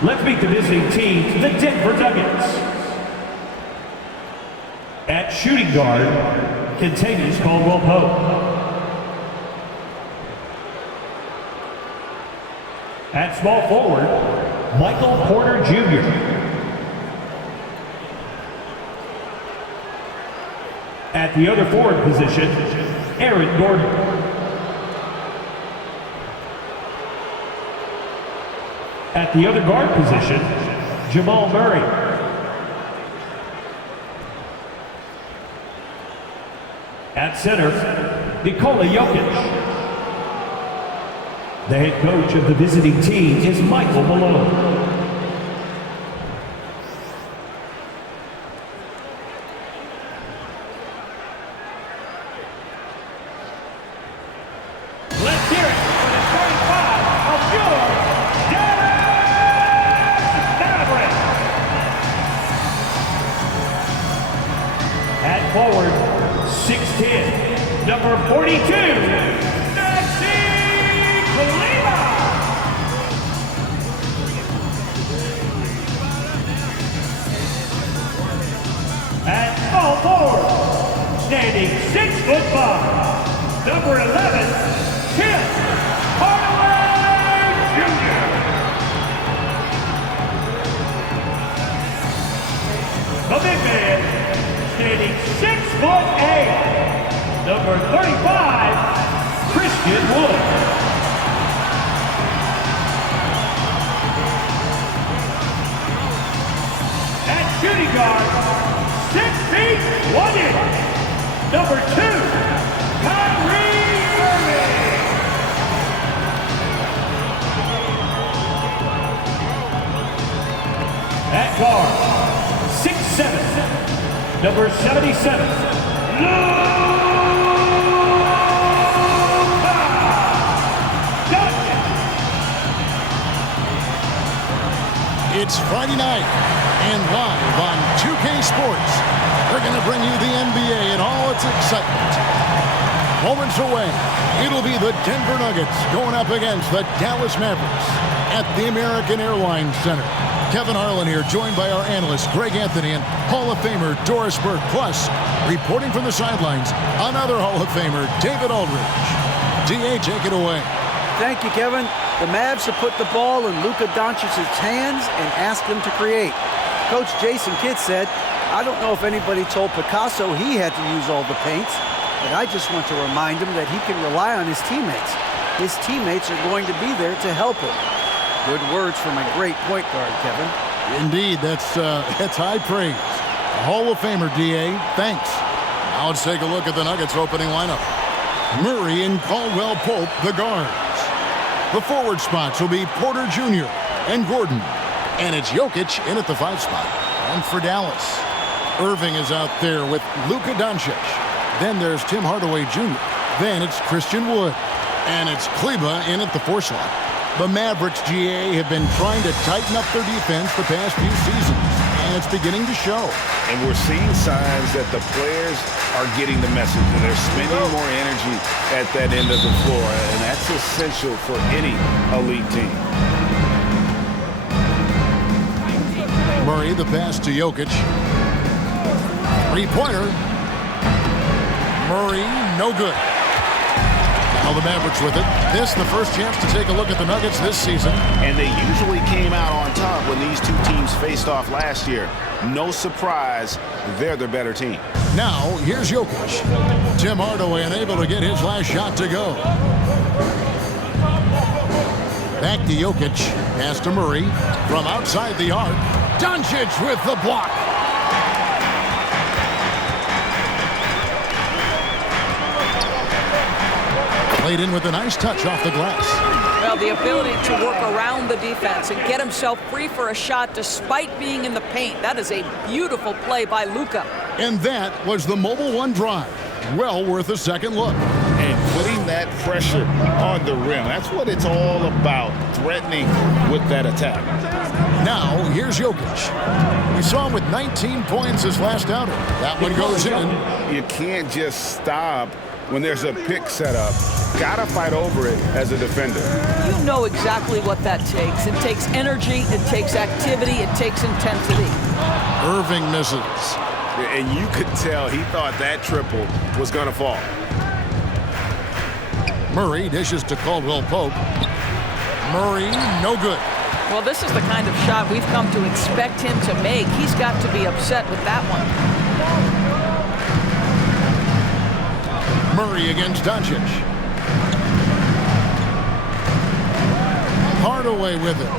Let's meet the visiting team, the Denver Nuggets. At shooting guard, Kentavious Caldwell-Pope. At small forward, Michael Porter Jr. At the other forward position, Aaron Gordon. At the other guard position, Jamal Murray. At center, Nikola Jokic. The head coach of the visiting team is Michael Malone. Let's hear it for the starting five of your Dallas Mavericks. At forward, 6'10", number 42. At small forward, standing 6'5", number 11, Tim Hardaway Jr. The big man, standing 6'8", number 35, Christian Wood. At shooting guard, 6 feet 1 inch, number 2, Kyrie Irving. At guard, 6'7", number 77, Luka Doncic. It's Friday night, and live on 2K Sports, we're going to bring you the NBA and all its excitement. Moments away, it'll be the Denver Nuggets going up against the Dallas Mavericks at the American Airlines Center. Kevin Harlan here, joined by our analyst Greg Anthony and Hall of Famer Doris Burke. Plus, reporting from the sidelines, another Hall of Famer, David Aldridge. DA, take it away. Thank you, Kevin. The Mavs have put the ball in Luka Doncic's hands and asked him to create. Coach Jason Kidd said, I don't know if anybody told Picasso he had to use all the paints, but I just want to remind him that he can rely on his teammates. His teammates are going to be there to help him. Good words from a great point guard, Kevin. Indeed, that's high praise. Hall of Famer, DA, thanks. Now let's take a look at the Nuggets opening lineup. Murray and Caldwell-Pope, the guards. The forward spots will be Porter Jr. and Gordon. And it's Jokic in at the 5 spot. And for Dallas, Irving is out there with Luka Doncic. Then there's Tim Hardaway Jr. Then it's Christian Wood. And it's Kleba in at the 4 slot. The Mavericks, GA, have been trying to tighten up their defense the past few seasons, and it's beginning to show. And we're seeing signs that the players are getting the message, and they're spending more energy at that end of the floor, and that's essential for any elite team. Murray, the pass to Jokic. 3-pointer. Murray, no good. Now the Mavericks with it. This the first chance to take a look at the Nuggets this season. And they usually came out on top when these two teams faced off last year. No surprise, they're the better team. Now, here's Jokic. Tim Hardaway unable to get his last shot to go. Back to Jokic. Pass to Murray. From outside the arc. Doncic with the block. Played in with a nice touch off the glass. Well, the ability to work around the defense and get himself free for a shot despite being in the paint. That is a beautiful play by Luka. And that was the Mobile One drive. Well worth a second look. And putting that pressure on the rim. That's what it's all about, threatening with that attack. Now, here's Jokic. We saw him with 19 points his last outing. That one goes in. You can't just stop when there's a pick set up, gotta fight over it as a defender. You know exactly what that takes. It takes energy, it takes activity, it takes intensity. Irving misses. And you could tell he thought that triple was gonna fall. Murray dishes to Caldwell Pope. Murray, no good. Well, this is the kind of shot we've come to expect him to make. He's got to be upset with that one. Murray against Doncic. Hardaway with it.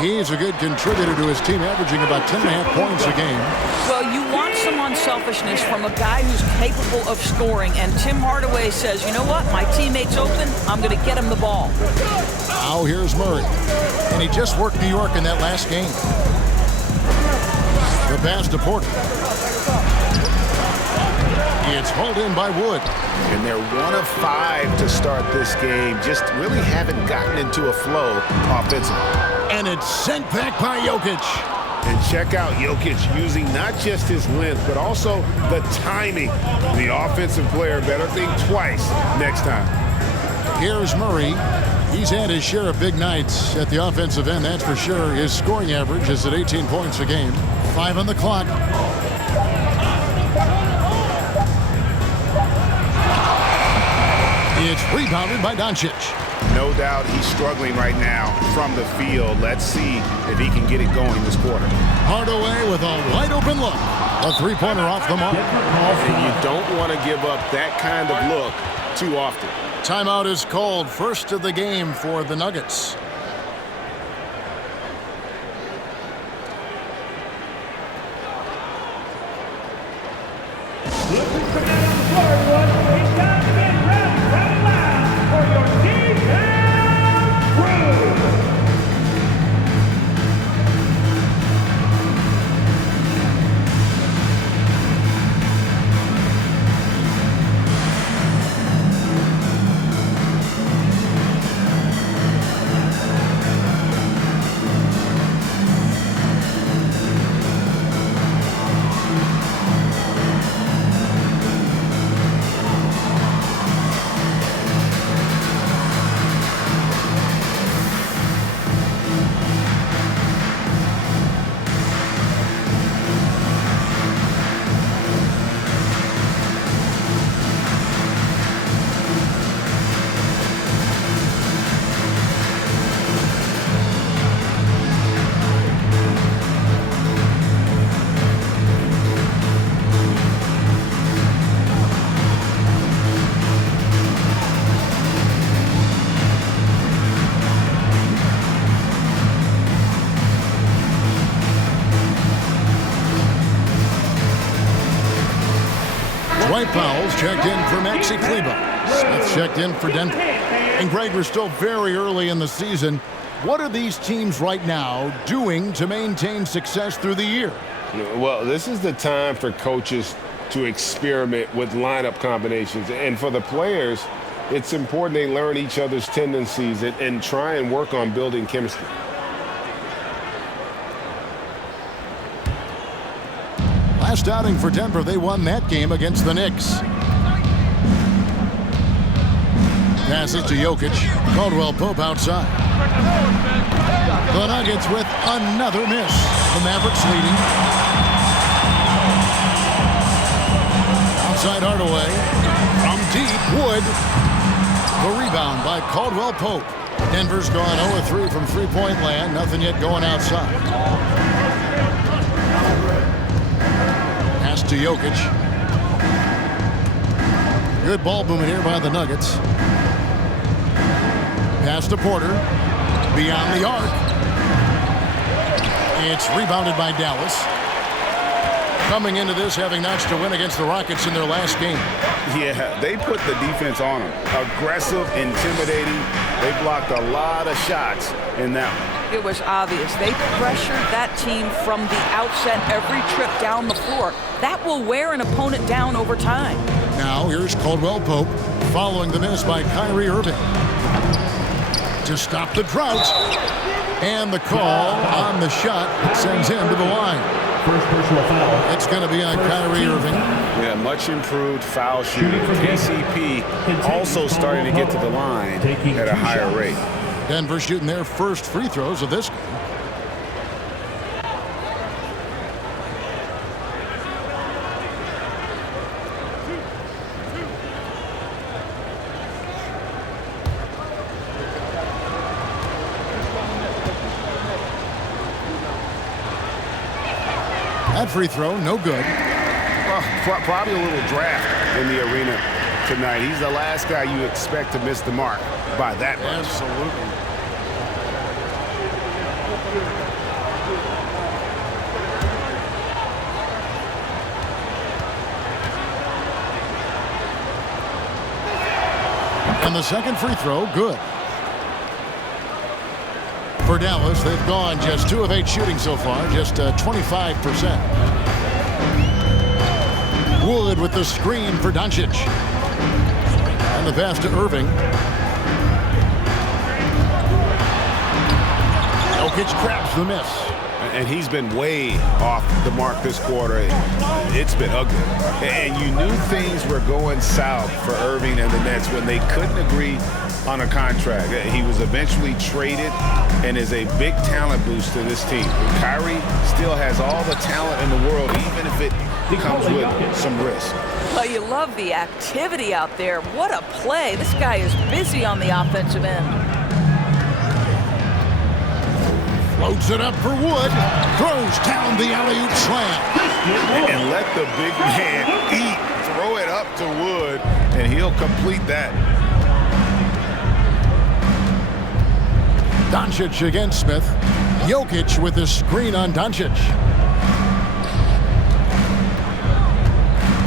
He's a good contributor to his team, averaging about 10.5 points a game. Well, you want some unselfishness from a guy who's capable of scoring, and Tim Hardaway says, you know what, my teammate's open, I'm going to get him the ball. Now here's Murray, and he just worked New York in that last game. The pass to Porter. It's hauled in by Wood. And they're 1 of 5 to start this game. Just really haven't gotten into a flow offensively. And it's sent back by Jokic. And check out Jokic using not just his length, but also the timing. The offensive player better think twice next time. Here's Murray. He's had his share of big nights at the offensive end, that's for sure. His scoring average is at 18 points a game. 5 on the clock. It's rebounded by Doncic. No doubt he's struggling right now from the field. Let's see if he can get it going this quarter. Hardaway with a wide open look. A three-pointer off the mark. And you don't want to give up that kind of look too often. Timeout is called. First of the game for the Nuggets. Dwight Powell's checked in for Maxi Kleber. Smith checked in for Denver. And Greg, we're still very early in the season. What are these teams right now doing to maintain success through the year? Well, this is the time for coaches to experiment with lineup combinations. And for the players, it's important they learn each other's tendencies and try and work on building chemistry. Last outing for Denver, they won that game against the Knicks. Passes to Jokic. Caldwell Pope outside. The Nuggets with another miss. The Mavericks leading. Outside Hardaway. From deep, Wood. The rebound by Caldwell Pope. Denver's gone 0-3 from three-point land. Nothing yet going outside. To Jokic. Good ball movement here by the Nuggets. Pass to Porter. Beyond the arc. It's rebounded by Dallas. Coming into this having notched a win against the Rockets in their last game. Yeah, they put the defense on them. Aggressive, intimidating. They blocked a lot of shots in that one. It was obvious. They pressured that team from the outset every trip down the floor. That will wear an opponent down over time. Now here's Caldwell Pope following the miss by Kyrie Irving. To stop the drought. And the call on the shot that sends him to the line. First personal foul. It's going to be on Kyrie Irving. Yeah, much improved foul shooting. KCP also starting to get to the line at a higher rate. Denver shooting their first free throws of this game. That free throw, no good. Well, probably a little draft in the arena tonight. He's the last guy you expect to miss the mark by that much. Absolutely. And the second free throw, good. For Dallas, they've gone just 2 of 8 shooting so far, just 25%. Wood with the screen for Doncic. And the pass to Irving. Jokic grabs the miss. And he's been way off the mark this quarter. It's been ugly. And you knew things were going south for Irving and the Nets when they couldn't agree on a contract. He was eventually traded and is a big talent boost to this team. Kyrie still has all the talent in the world, even if it comes with some risk. Well, you love the activity out there. What a play. This guy is busy on the offensive end. Floats it up for Wood. Throws down the alley-oop slam. And let the big man eat. Throw it up to Wood, and he'll complete that. Doncic against Smith. Jokic with the screen on Doncic.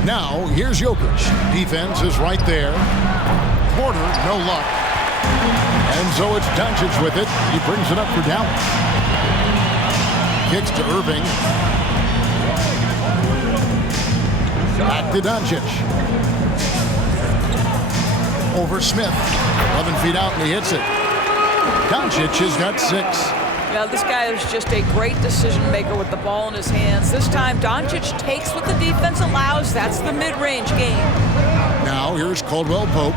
Now, here's Jokic. Defense is right there. Porter, no luck. And so it's Doncic with it. He brings it up for Dallas. Kicks to Irving. Back to Doncic. Over Smith. 11 feet out and he hits it. Doncic has got 6. Now, this guy is just a great decision maker with the ball in his hands. This time, Doncic takes what the defense allows. That's the mid-range game. Now, here's Caldwell Pope.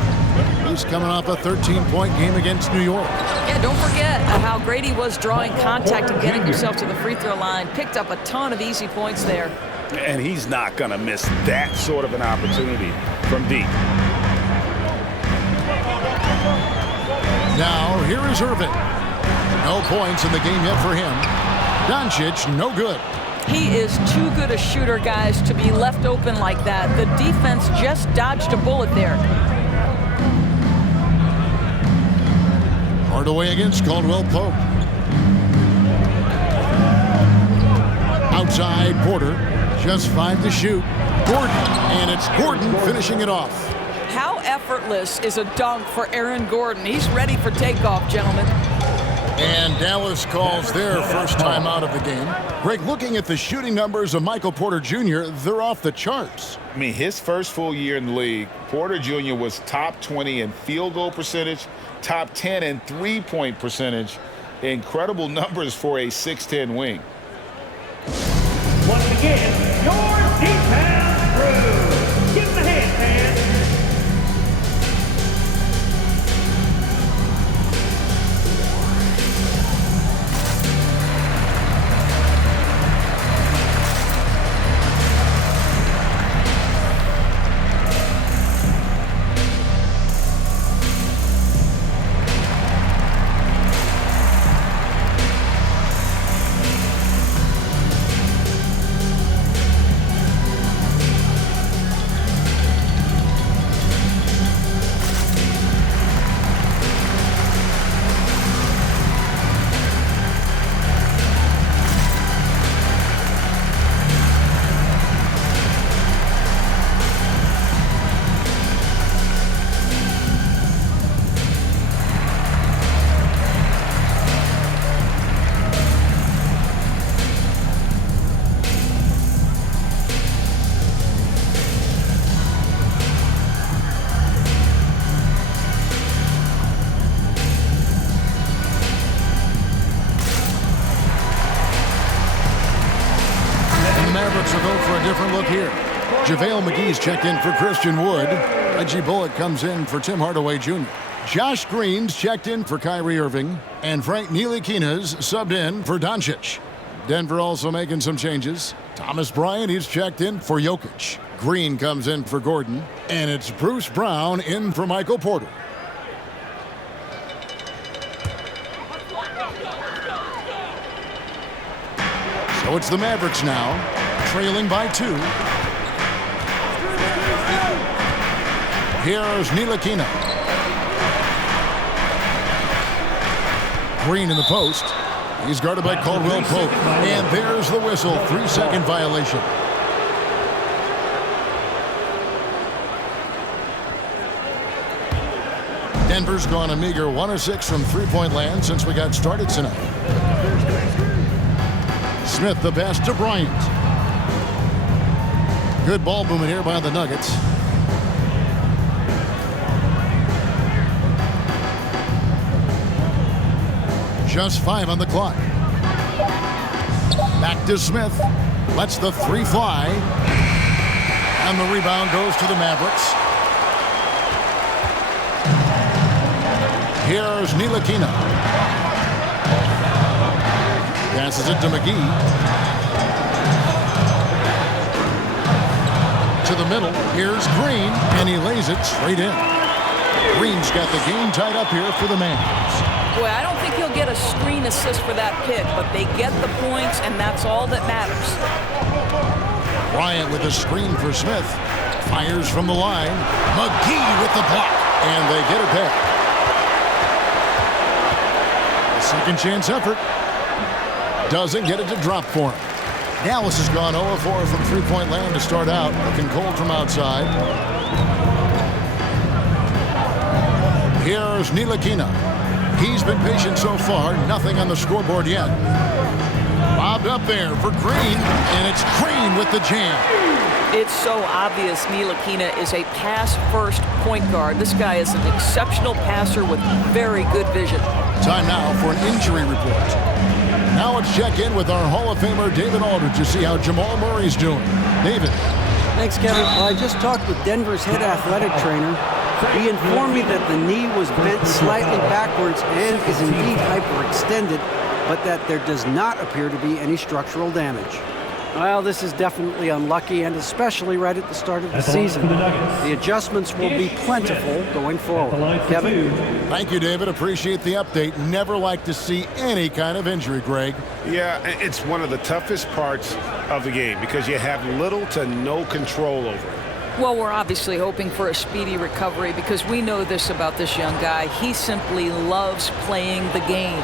He's coming off a 13-point game against New York. Yeah, don't forget how great he was drawing contact and getting himself to the free throw line. Picked up a ton of easy points there. And he's not going to miss that sort of an opportunity from deep. Now, here is Irving. No points in the game yet for him. Doncic, no good. He is too good a shooter, guys, to be left open like that. The defense just dodged a bullet there. Hardaway against Caldwell Pope. Outside, Porter. Just 5 to shoot. Gordon, and it's Gordon finishing it off. How effortless is a dunk for Aaron Gordon? He's ready for takeoff, gentlemen. And Dallas calls their first time out of the game. Greg, looking at the shooting numbers of Michael Porter Jr., they're off the charts. I mean, his first full year in the league, Porter Jr. was top 20 in field goal percentage, top 10 in three-point percentage. Incredible numbers for a 6'10 wing. Once again, your defense crew. Give him a hand, man. look here. JaVale McGee's checked in for Christian Wood. Reggie Bullock comes in for Tim Hardaway Jr. Josh Green's checked in for Kyrie Irving. And Frank Ntilikina's subbed in for Doncic. Denver also making some changes. Thomas Bryant, he's checked in for Jokic. Green comes in for Gordon. And it's Bruce Brown in for Michael Porter. So it's the Mavericks now, trailing by 2. Here's Ntilikina. Green in the post. He's guarded by Caldwell Pope. And there's the whistle. 3-second violation. Denver's gone a meager 1 of 6 from three-point land since we got started tonight. Smith the pass to Bryant. Good ball movement here by the Nuggets. Just 5 on the clock. Back to Smith. Lets the 3 fly. And the rebound goes to the Mavericks. Here's Ntilikina. Passes it to McGee. To the middle. Here's Green. And he lays it straight in. Green's got the game tied up here for the Mavs. Boy, I don't think he'll get a screen assist for that pick, but they get the points, and that's all that matters. Bryant with a screen for Smith. Fires from the line. McGee with the block. And they get it back. A second chance effort. Doesn't get it to drop for him. Dallas has gone 0 of 4 from three-point land to start out. Looking cold from outside. Here's Ntilikina. He's been patient so far. Nothing on the scoreboard yet. Bobbed up there for Green. And it's Green with the jam. It's so obvious Ntilikina is a pass-first point guard. This guy is an exceptional passer with very good vision. Time now for an injury report. Now let's check in with our Hall of Famer David Aldridge to see how Jamal Murray's doing. David. Thanks, Kevin. Well, I just talked with Denver's head athletic trainer. He informed me that the knee was bent slightly backwards and is indeed hyperextended, but that there does not appear to be any structural damage. Well, this is definitely unlucky, and especially right at the start of the season. The adjustments will be plentiful going forward. Kevin? Thank you, David. Appreciate the update. Never like to see any kind of injury, Greg. Yeah, it's one of the toughest parts of the game because you have little to no control over it. Well, we're obviously hoping for a speedy recovery because we know this about this young guy. He simply loves playing the game.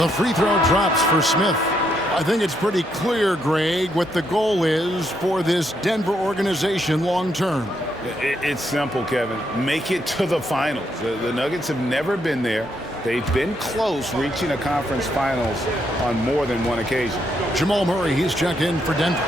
The free throw drops for Smith. I think it's pretty clear, Greg, what the goal is for this Denver organization long term. It's simple, Kevin. Make it to the finals. The Nuggets have never been there. They've been close reaching a conference finals on more than one occasion. Jamal Murray, he's checked in for Denver.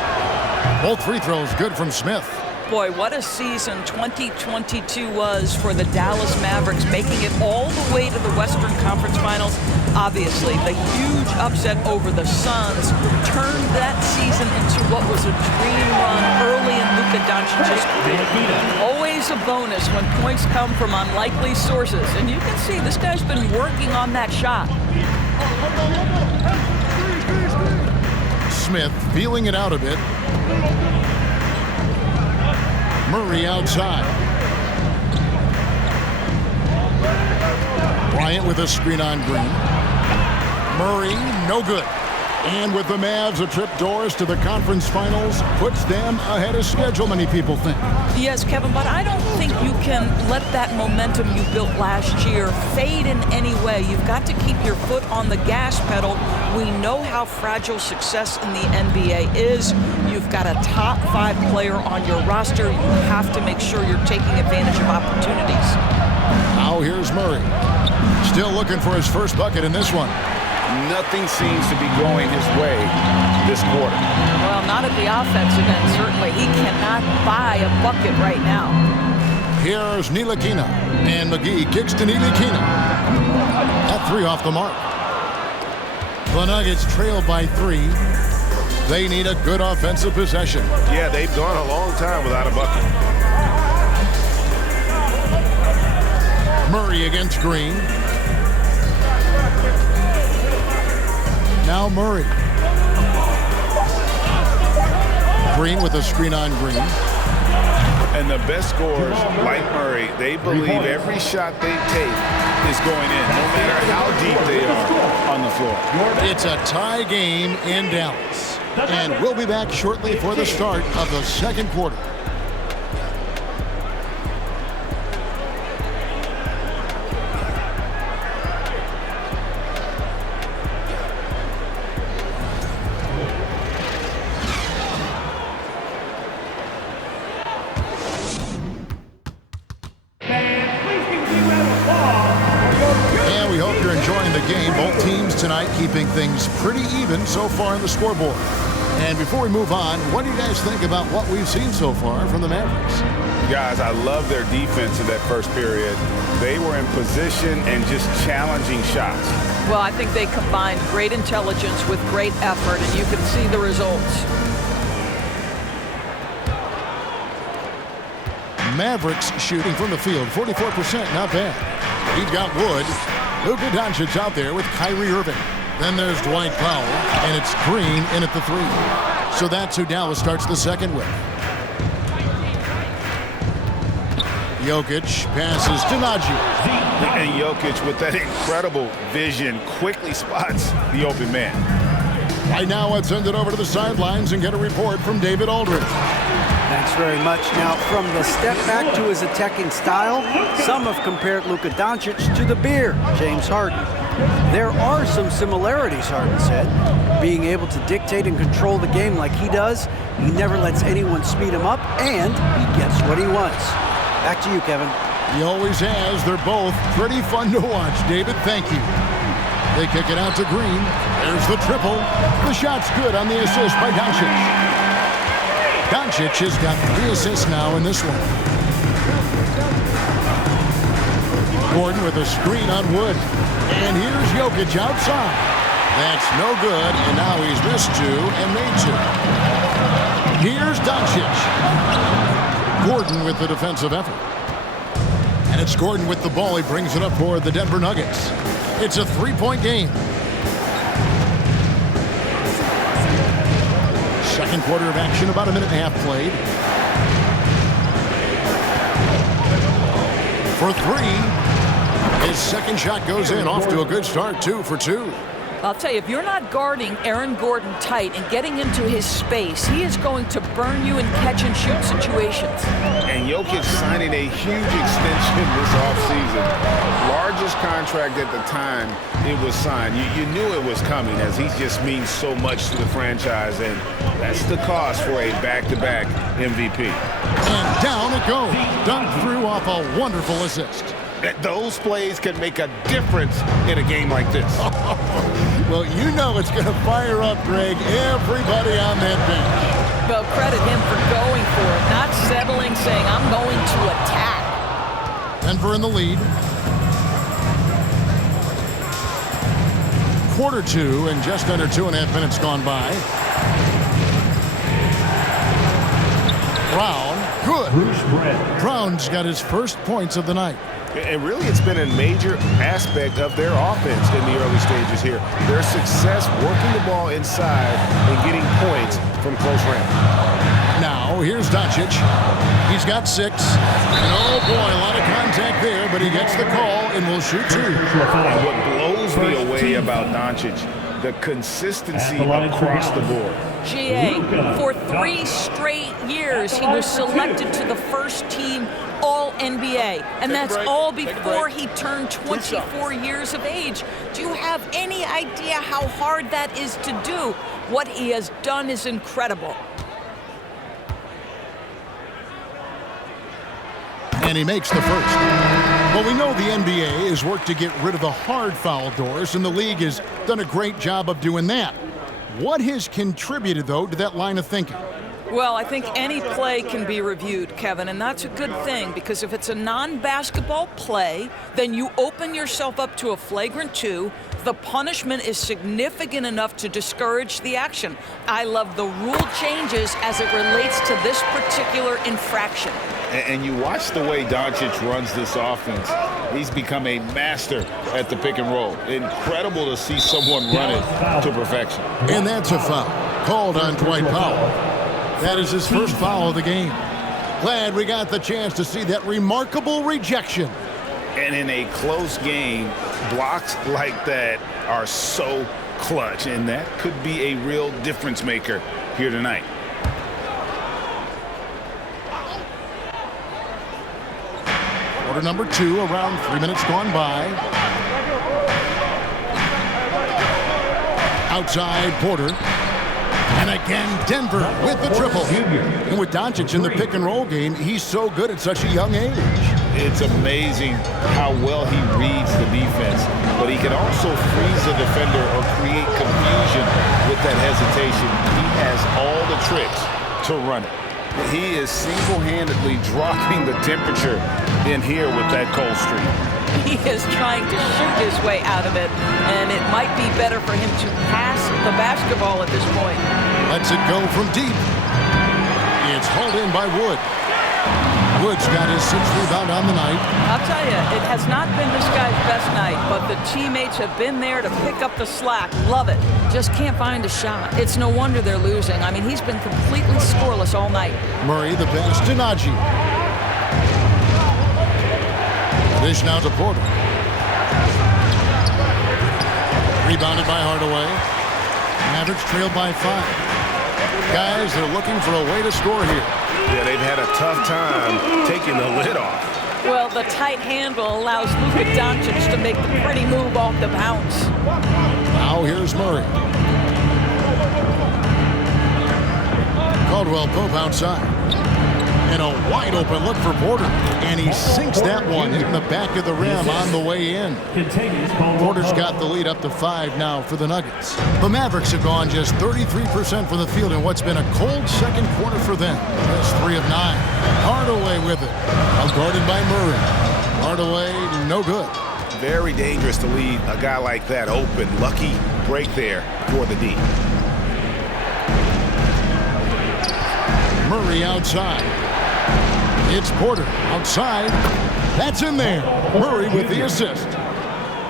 Both free throws good from Smith. Boy, what a season 2022 was for the Dallas Mavericks, making it all the way to the Western Conference Finals. Obviously, the huge upset over the Suns turned that season into what was a dream run early in Luka Doncic's career. Always a bonus when points come from unlikely sources. And you can see this guy's been working on that shot. Smith feeling it out a bit. Murray outside. Bryant with a screen on Green. Murray, no good. And with the Mavs a trip doors to the conference finals, puts them ahead of schedule, many people think. Yes, Kevin, but I don't think you can let that momentum you built last year fade in any way. You've got to keep your foot on the gas pedal. We know how fragile success in the NBA is. You've got a top 5 player on your roster. You have to make sure you're taking advantage of opportunities. Now here's Murray. Still looking for his first bucket in this one. Nothing seems to be going his way this quarter. Well, not at the offensive end, certainly. He cannot buy a bucket right now. Here's Ntilikina. And McGee kicks to Ntilikina. That 3 off the mark. The Nuggets trail by 3. They need a good offensive possession. Yeah, they've gone a long time without a bucket. Murray against Green. Now Murray. Green with a screen on Green. And the best scorers, like Murray, they believe every shot they take is going in, no matter how deep they are on the floor. It's a tie game in Dallas. And we'll be back shortly for the start of the second quarter. And we hope you're enjoying the game. Both teams tonight keeping things pretty even so far on the scoreboard. And before we move on, what do you guys think about what we've seen so far from the Mavericks? Guys, I love their defense in that first period. They were in position and just challenging shots. Well, I think they combined great intelligence with great effort, and you can see the results. Mavericks shooting from the field, 44%, not bad. He's got Wood. Luka Doncic out there with Kyrie Irving. Then there's Dwight Powell, and it's Green in at the 3. So that's who Dallas starts the second with. Jokic passes to Najee. And Jokic, with that incredible vision, quickly spots the open man. Right now, let's send it over to the sidelines and get a report from David Aldridge. Thanks very much. Now, from the step back to his attacking style, some have compared Luka Doncic to the bear, James Harden. There are some similarities, Harden said. Being able to dictate and control the game like he does, he never lets anyone speed him up, and he gets what he wants. Back to you, Kevin. He always has. They're both pretty fun to watch. David, thank you. They kick it out to Green. There's the triple. The shot's good on the assist by Doncic. Doncic has got 3 assists now in this one. Gordon with a screen on Wood. And here's Jokic outside. That's no good, and now he's missed 2 and made 2. Here's Doncic. Gordon with the defensive effort. And it's Gordon with the ball. He brings it up for the Denver Nuggets. It's a 3-point game. Second quarter of action, about a minute and a half played. For 3. His second shot goes in, off to a good start, 2 for 2. I'll tell you, if you're not guarding Aaron Gordon tight and getting into his space, he is going to burn you in catch-and-shoot situations. And Jokic signing a huge extension this offseason. Largest contract at the time it was signed. You knew it was coming, as he just means so much to the franchise, and that's the cost for a back-to-back MVP. And down it goes. Dunked through off a wonderful assist. Those plays can make a difference in a game like this. Well, you know it's going to fire up, Greg, everybody on that bench. Well, credit him for going for it, not settling, saying, I'm going to attack. Denver in the lead. Quarter 2 and just under 2.5 minutes gone by. Brown, good. Brown's got his first points of the night. And really, it's been a major aspect of their offense in the early stages here. Their success working the ball inside and getting points from close range. Now, here's Doncic. He's got 6. And oh boy, a lot of contact there, but he gets the call and will shoot 2. And what blows me away about Doncic, the consistency across the board. GA, for 3 straight years, he was selected to the first team All-NBA, and that's all before he turned 24 years of age. Do you have any idea how hard that is to do? What he has done is incredible. And he makes the first. Well, we know the NBA has worked to get rid of the hard foul doors, and the league has done a great job of doing that. What has contributed, though, to that line of thinking? Well, I think any play can be reviewed, Kevin, and that's a good thing, because if it's a non-basketball play, then you open yourself up to a flagrant 2. The punishment is significant enough to discourage the action. I love the rule changes as it relates to this particular infraction. And you watch the way Doncic runs this offense. He's become a master at the pick and roll. Incredible to see someone run it to perfection. And that's a foul called on Dwight Powell. That is his first foul of the game. Glad we got the chance to see that remarkable rejection. And in a close game, blocks like that are so clutch, and that could be a real difference maker here tonight. Quarter number 2, around 3 minutes gone by. Outside Porter. And again, Denver with the triple. And with Doncic in the pick and roll game, he's so good at such a young age. It's amazing how well he reads the defense, but he can also freeze a defender or create confusion with that hesitation. He has all the tricks to run it. He is single-handedly dropping the temperature in here with that cold streak. He is trying to shoot his way out of it, and it might be better for him to pass the basketball at this point. Lets it go from deep. It's hauled in by Wood. Wood's got his 6th rebound on the night. I'll tell you, it has not been this guy's best night, but the teammates have been there to pick up the slack. Love it. Just can't find a shot. It's no wonder they're losing. I mean, he's been completely scoreless all night. Murray the pass to Najee. Dish now to Porter. Rebounded by Hardaway. Mavericks trailed by 5. Guys, they're looking for a way to score here. Yeah, they've had a tough time taking the lid off. Well, the tight handle allows Luka Doncic to make the pretty move off the bounce. Now here's Murray. Caldwell Pope outside. And a wide open look for Porter. And he sinks that one in the back of the rim on the way in. Porter's got the lead up to 5 now for the Nuggets. The Mavericks have gone just 33% from the field in what's been a cold second quarter for them. Just 3 of 9. Hardaway with it. Guarded by Murray. Hardaway, no good. Very dangerous to leave a guy like that open. Lucky break there for the D. Murray outside. It's Porter outside. That's in there. Murray with the assist.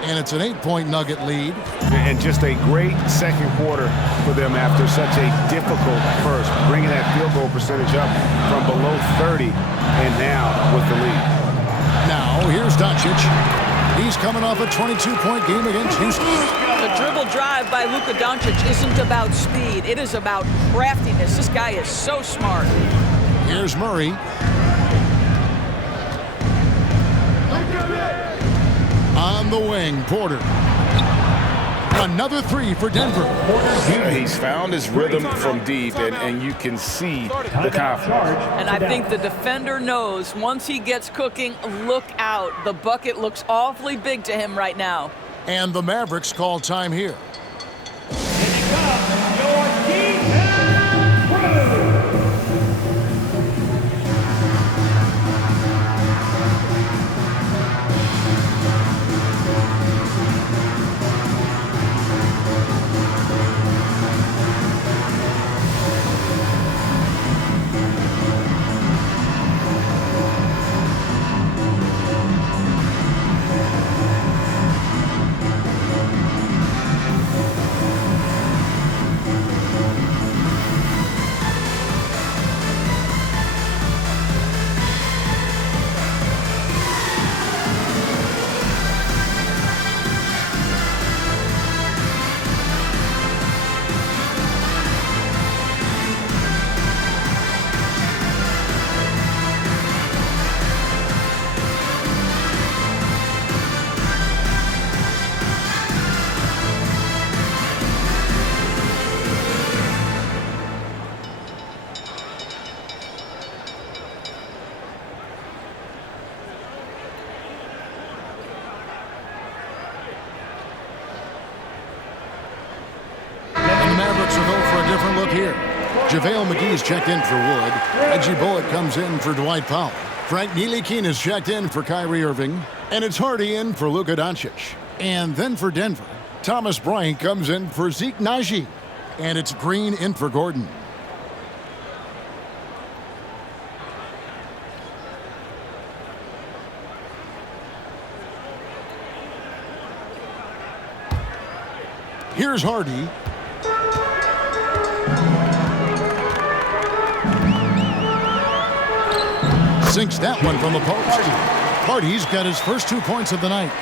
And it's an 8-point Nugget lead. And just a great second quarter for them after such a difficult first. Bringing that field goal percentage up from below 30 and now with the lead. Now here's Doncic. He's coming off a 22-point game against Houston. The dribble drive by Luka Doncic isn't about speed. It is about craftiness. This guy is so smart. Here's Murray. On the wing, Porter. Another 3 for Denver. He's found his rhythm from deep, and you can see the confidence. And I think the defender knows once he gets cooking, look out. The bucket looks awfully big to him right now. And the Mavericks call time here. Mavericks will go for a different look here. JaVale McGee's checked in for Wood. Reggie Bullock comes in for Dwight Powell. Frank Ntilikina is checked in for Kyrie Irving. And it's Hardy in for Luka Doncic. And then for Denver, Thomas Bryant comes in for Zeke Naji. And it's Green in for Gordon. Here's Hardy. Sinks that one from the post. Hardy's got his first 2 points of the night.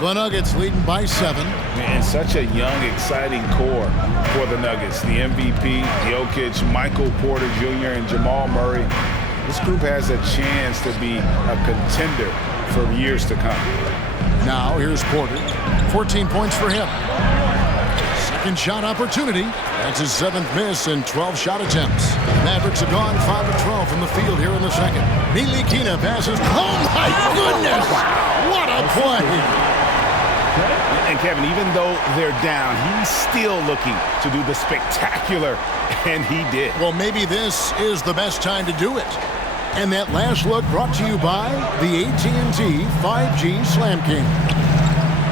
The Nuggets leading by 7. And such a young, exciting core for the Nuggets. The MVP, Jokic, Michael Porter Jr., and Jamal Murray. This group has a chance to be a contender for years to come. Now here's Porter. 14 points for him. Second shot opportunity. That's his 7th miss in 12 shot attempts. Mavericks have gone 5 of 12 from the field here in the second. Ntilikina passes. Oh my goodness! What a play! And Kevin, even though they're down, he's still looking to do the spectacular, and he did. Well, maybe this is the best time to do it. And that last look brought to you by the AT&T 5G Slam King.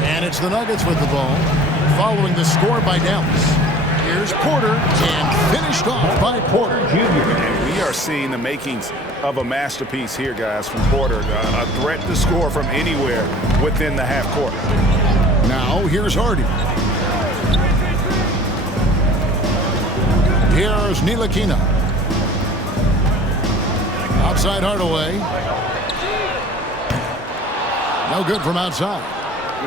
And it's the Nuggets with the ball, following the score by Dallas. Here's Porter, and finished off by Porter. And we are seeing the makings of a masterpiece here, guys, from Porter. A threat to score from anywhere within the half court. Now, here's Hardy. Here's Ntilikina. Outside Hardaway. No good from outside.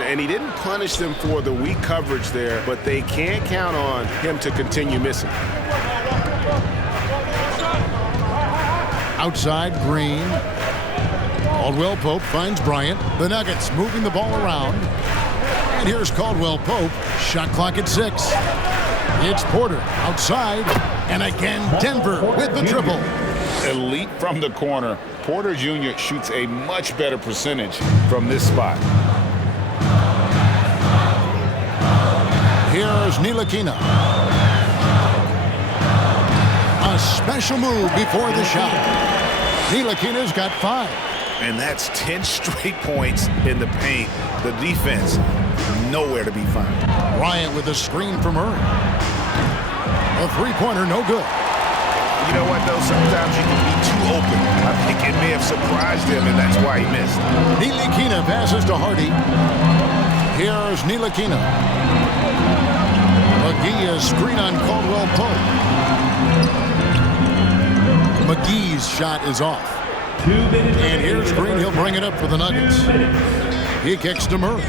And he didn't punish them for the weak coverage there, but they can't count on him to continue missing. Outside, Green. Caldwell Pope finds Bryant. The Nuggets moving the ball around. And here's Caldwell Pope. Shot clock at 6. It's Porter outside. And again, Denver with the triple. Elite from the corner. Porter Jr. shoots a much better percentage from this spot. Here's Ntilikina. A special move before the shot. Ntilikina's got 5. And that's 10 straight points in the paint. The defense, nowhere to be found. Bryant with a screen from Murray. A three-pointer, no good. You know what, though? Sometimes you can be too open. I think it may have surprised him, and that's why he missed. Ntilikina passes to Hardy. Here's Ntilikina. McGee is screen on Caldwell Pope. McGee's shot is off. And here's Green. He'll bring it up for the Nuggets. He kicks to Murray.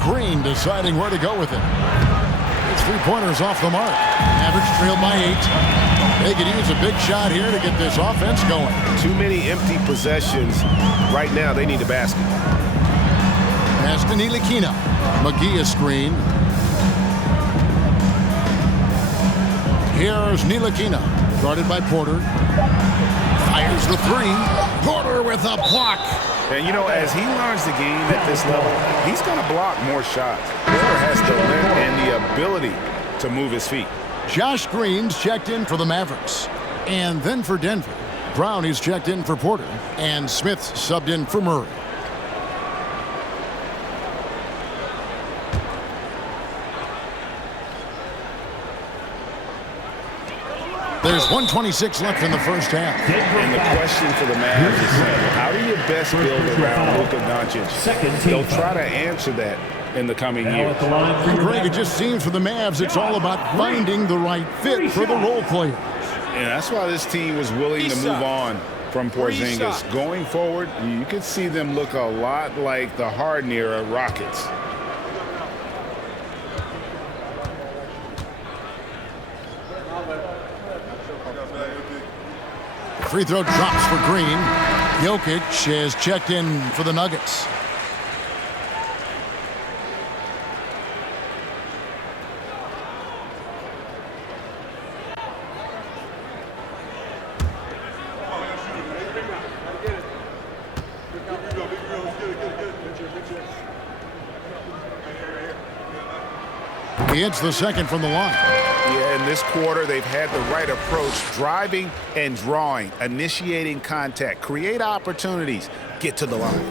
Green deciding where to go with it. His three-pointers off the mark. Mavericks trailed by 8. They could use a big shot here to get this offense going. Too many empty possessions. Right now, they need a basket. Pass to Ntilikina. McGee is screened. Here's Ntilikina. Guarded by Porter. Fires the 3. Porter with a block. And, you know, as he learns the game at this level, he's going to block more shots. Porter has the length and the ability to move his feet. Josh Green's checked in for the Mavericks. And then for Denver, Brownie's checked in for Porter. And Smith's subbed in for Murray. There's 1:26 left in the first half. And the question for the Mavs is, how do you best build around Luka Doncic? They'll try to answer that in the coming years. Greg, it just seems for the Mavs, it's all about finding the right fit for the role players. And that's why this team was willing to move on from Porzingis. Going forward, you can see them look a lot like the Harden-era Rockets. Free throw drops for Green. Jokic has checked in for the Nuggets. He hits the second from the line. Yeah, in this quarter, they've had the right approach, driving and drawing, initiating contact, create opportunities, get to the line.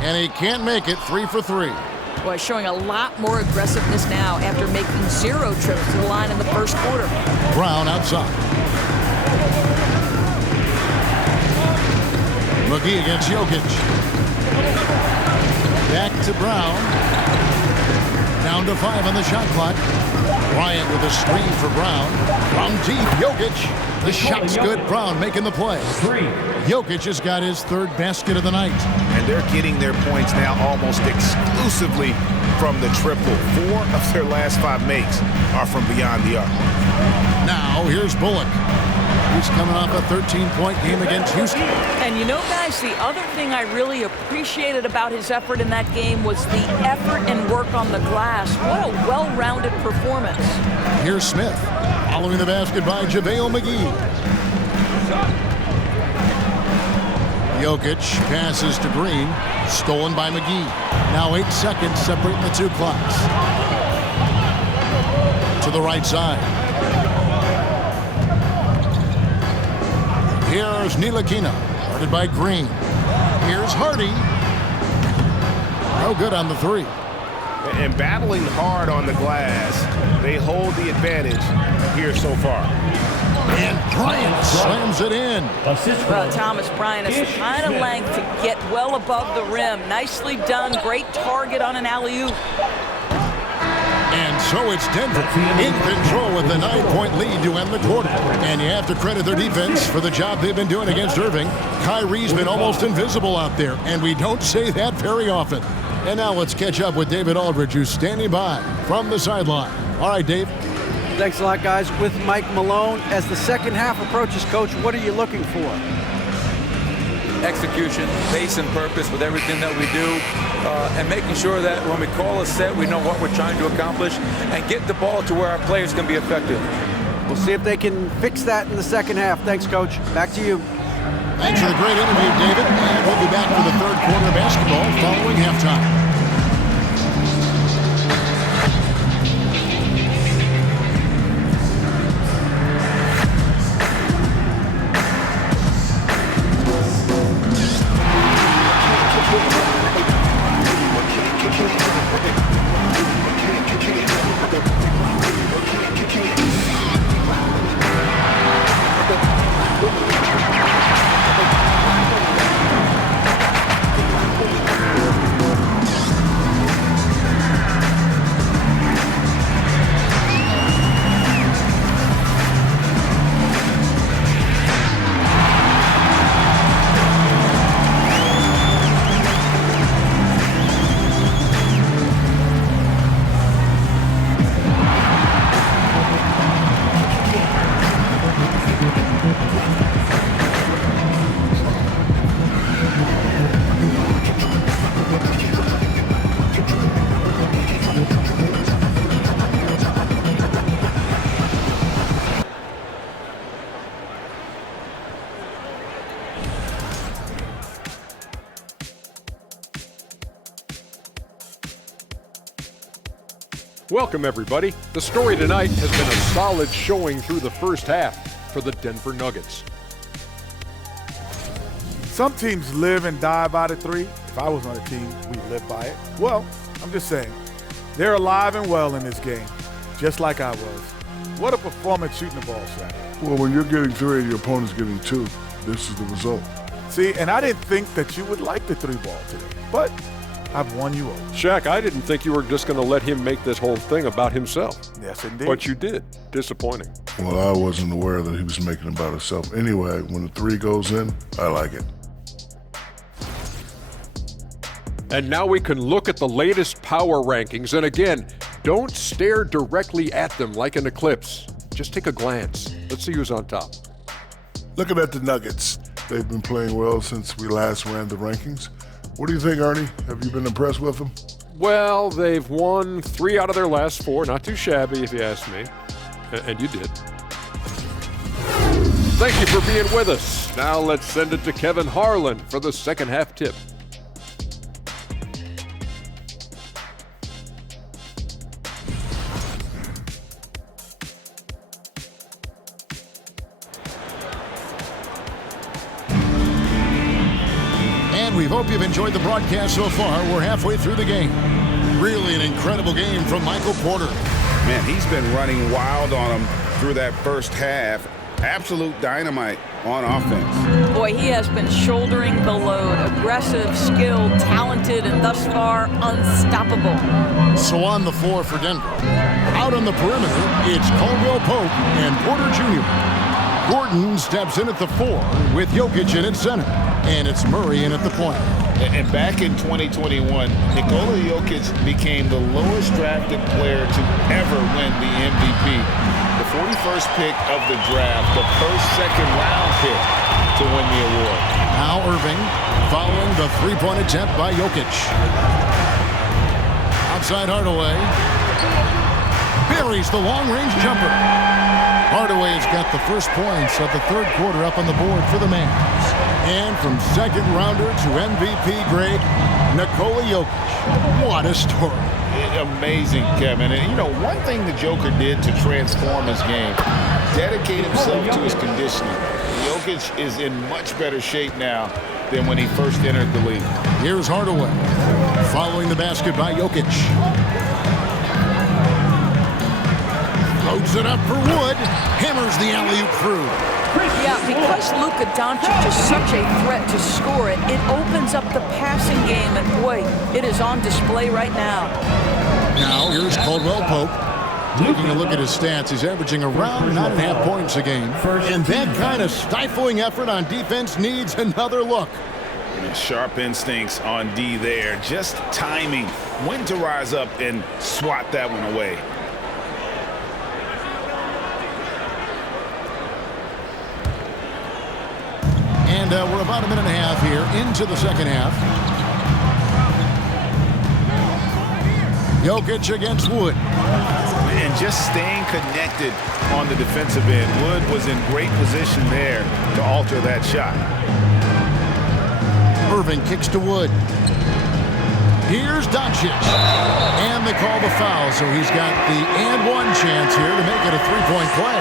And he can't make it. 3 for 3. Boy, showing a lot more aggressiveness now after making 0 trips to the line in the first quarter. Brown outside. McGee against Jokic. Back to Brown. Down to 5 on the shot clock. Bryant with a screen for Brown. From deep, Jokic. The shot's good. Brown making the play. Jokic has got his 3rd basket of the night. And they're getting their points now almost exclusively from the triple. 4 of their last 5 makes are from beyond the arc. Now, here's Bullock. He's coming off a 13-point game against Houston. And you know, guys, the other thing I really appreciated about his effort in that game was the effort and work on the glass. What a well-rounded performance. Here's Smith. Following the basket by JaVale McGee. Jokic passes to Green. Stolen by McGee. Now 8 seconds separating the 2 clocks. To the right side. Here's Ntilikina, guarded by Green. Here's Hardy. No good on the 3. And battling hard on the glass, they hold the advantage here so far. And Bryant slams it in. Well, Thomas Bryant has the kind of length to get well above the rim. Nicely done. Great target on an alley-oop. And so it's Denver in control with the 9-point lead to end the quarter. And you have to credit their defense for the job they've been doing against Irving. Kyrie's been almost invisible out there, and we don't say that very often. And now let's catch up with David Aldridge, who's standing by from the sideline. All right, Dave. Thanks a lot, guys. With Mike Malone, as the second half approaches, Coach, what are you looking for? Execution, pace and purpose with everything that we do, and making sure that when we call a set, we know what we're trying to accomplish and get the ball to where our players can be effective. We'll see if they can fix that in the second half. Thanks, Coach. Back to you. Thanks for the great interview, David. And we'll be back for the 3rd quarter of basketball following halftime. Welcome, everybody. The story tonight has been a solid showing through the first half for the Denver Nuggets. Some teams live and die by the 3. If I was on a team, we'd live by it. Well, I'm just saying, they're alive and well in this game, just like I was. What a performance shooting the ball, Shaq. Well, when you're getting 3 and your opponent's getting 2, this is the result. See, and I didn't think that you would like the 3 ball today, but I've won you over. Shaq, I didn't think you were just going to let him make this whole thing about himself. Yes, indeed. But you did. Disappointing. Well, I wasn't aware that he was making it about himself. Anyway, when the 3 goes in, I like it. And now we can look at the latest power rankings. And again, don't stare directly at them like an eclipse. Just take a glance. Let's see who's on top. Looking at the Nuggets, they've been playing well since we last ran the rankings. What do you think, Ernie? Have you been impressed with them? Well, they've won 3 out of their last 4. Not too shabby, if you ask me. And you did. Thank you for being with us. Now let's send it to Kevin Harlan for the second half tip. We hope you've enjoyed the broadcast so far. We're halfway through the game. Really an incredible game from Michael Porter. Man, he's been running wild on them through that first half. Absolute dynamite on offense. Boy, he has been shouldering the load. Aggressive, skilled, talented, and thus far unstoppable. So on the floor for Denver. Out on the perimeter, it's Caldwell Pope and Porter Jr. Gordon steps in at the 4 with Jokic in at center. And it's Murray in at the point. And back in 2021, Nikola Jokic became the lowest drafted player to ever win the MVP. The 41st pick of the draft, the first second-round pick to win the award. Now Irving following the three-point attempt by Jokic. Outside Hardaway. Buries the long-range jumper. Hardaway's got the first points of the third quarter up on the board for the Mavs. And from second rounder to MVP grade, Nikola Jokic. What a story. Amazing, Kevin. And, you know, one thing the Joker did to transform his game, dedicate himself to his conditioning. Jokic is in much better shape now than when he first entered the league. Here's Hardaway following the basket by Jokic. Loads it up for Wood. Hammers the alley-oop through. Yeah, because Luka Doncic is such a threat to score it, it opens up the passing game, and boy, it is on display right now. Now, here's Caldwell Pope. Taking a look at his stats, he's averaging around 9.5 points a game. And that kind of stifling effort on defense needs another look. Sharp instincts on D there. Just timing when to rise up and swat that one away. And we're about a minute and a half here into the second half. Jokic against Wood. And just staying connected on the defensive end. Wood was in great position there to alter that shot. Irving kicks to Wood. Here's Doncic. And they call the foul, so he's got the and one chance here to make it a three-point play.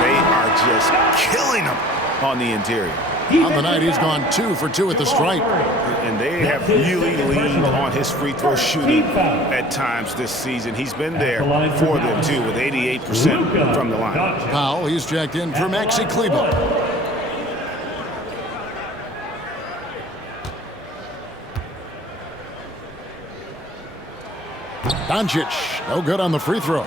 They are just killing him on the interior. On the night, he's gone 2 for 2 at the stripe. And they have really leaned on his free throw shooting at times this season. He's been there for them, too, with 88% from the line. Powell, he's checked in for Maxi Kleber. Doncic, no good on the free throw.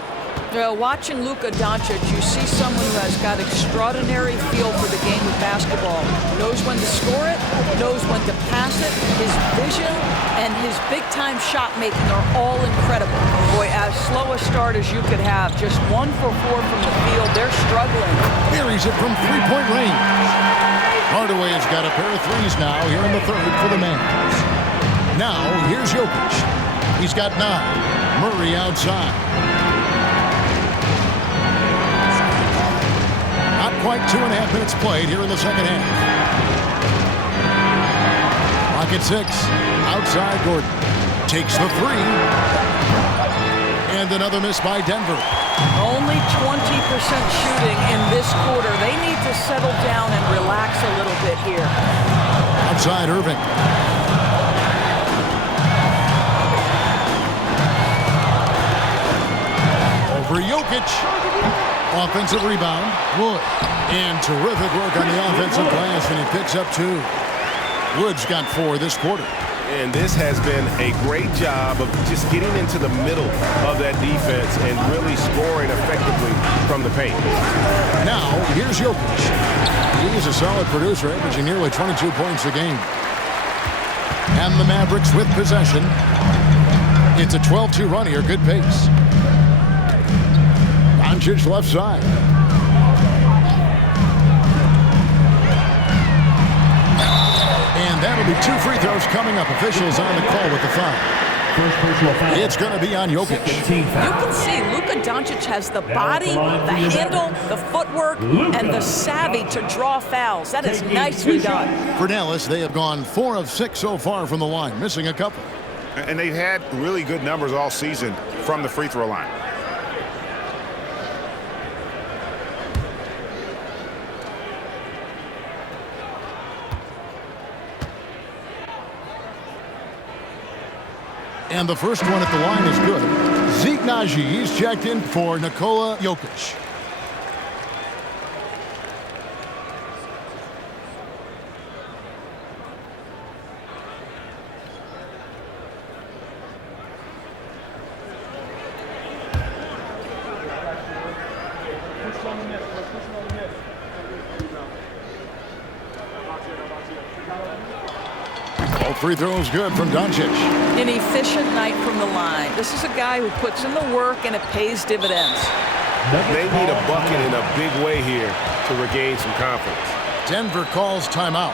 Watching Luka Doncic, you see someone who has got extraordinary feel for the game of basketball. Knows when to score it, knows when to pass it. His vision and his big-time shot making are all incredible. Boy, as slow a start as you could have, just 1 for 4 from the field. They're struggling. Buries it from three-point range. Hardaway has got a pair of threes now here in the third for the Mavs. Now, here's Jokic. He's got 9. Murray outside. Not quite 2.5 minutes played here in the second half. Clock at 6. Outside Gordon. Takes the 3. And another miss by Denver. Only 20% shooting in this quarter. They need to settle down and relax a little bit here. Outside Irving. Over Jokic. Offensive rebound. Wood. And terrific work on the offensive glass, and he picks up 2. Wood's got 4 this quarter. And this has been a great job of just getting into the middle of that defense and really scoring effectively from the paint. Now, here's Jokic. He's a solid producer, averaging nearly 22 points a game. And the Mavericks with possession. It's a 12-2 run here, good pace. Doncic left side. And that'll be 2 free throws coming up. Officials on the call with the foul. First personal foul. It's going to be on Jokic. You can see Luka Doncic has the body, the handle, the footwork, and the savvy to draw fouls. That is nicely done. For Dallas, they have gone 4 of 6 so far from the line, missing a couple. And they've had really good numbers all season from the free throw line. And the first one at the line is good. Zeke Naji, he's checked in for Nikola Jokic. All free throws good from Doncic. An efficient night from the line. This is a guy who puts in the work and it pays dividends. They need a bucket in a big way here to regain some confidence. Denver calls timeout.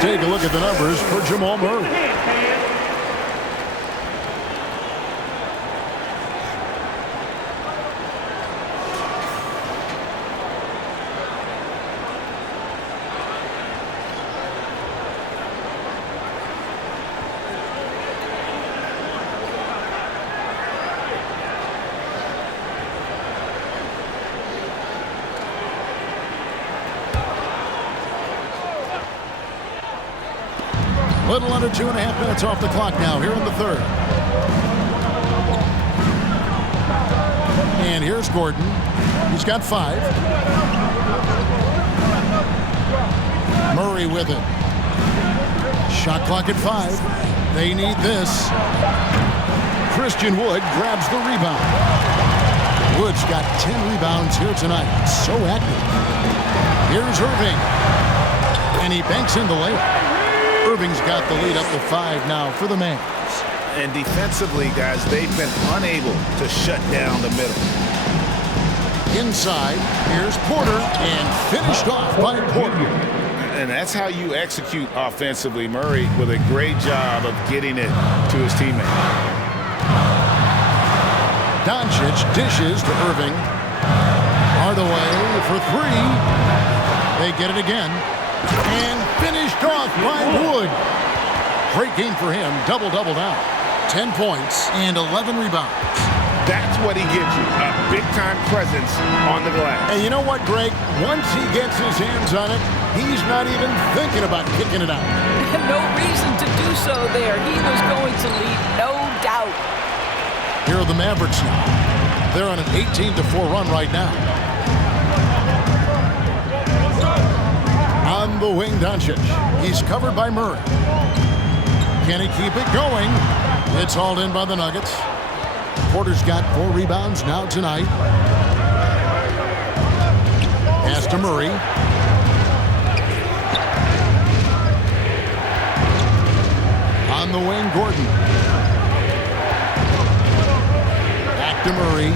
Take a look at the numbers for Jamal Murray. Little under 2.5 minutes off the clock now here in the third. And here's Gordon. He's got 5. Murray with it. Shot clock at 5. They need this. Christian Wood grabs the rebound. Wood's got 10 rebounds here tonight. So active. Here's Irving. And he banks in the layup. Irving's got the lead up to 5 now for the Mavs. And defensively, guys, they've been unable to shut down the middle. Inside, here's Porter, and finished off by Porter. And that's how you execute offensively. Murray with a great job of getting it to his teammate. Doncic dishes to Irving. Hardaway for 3. They get it again. And finished off by Wood. Great game for him. Double-double now. 10 points and 11 rebounds. That's what he gives you, a big-time presence on the glass. And you know what, Greg? Once he gets his hands on it, he's not even thinking about kicking it out. No reason to do so there. He was going to lead, no doubt. Here are the Mavericks now. They're on an 18-4 run right now. On the wing, Doncic. He's covered by Murray. Can he keep it going? It's hauled in by the Nuggets. Porter's got 4 rebounds now tonight. Pass to Murray. On the wing, Gordon. Back to Murray.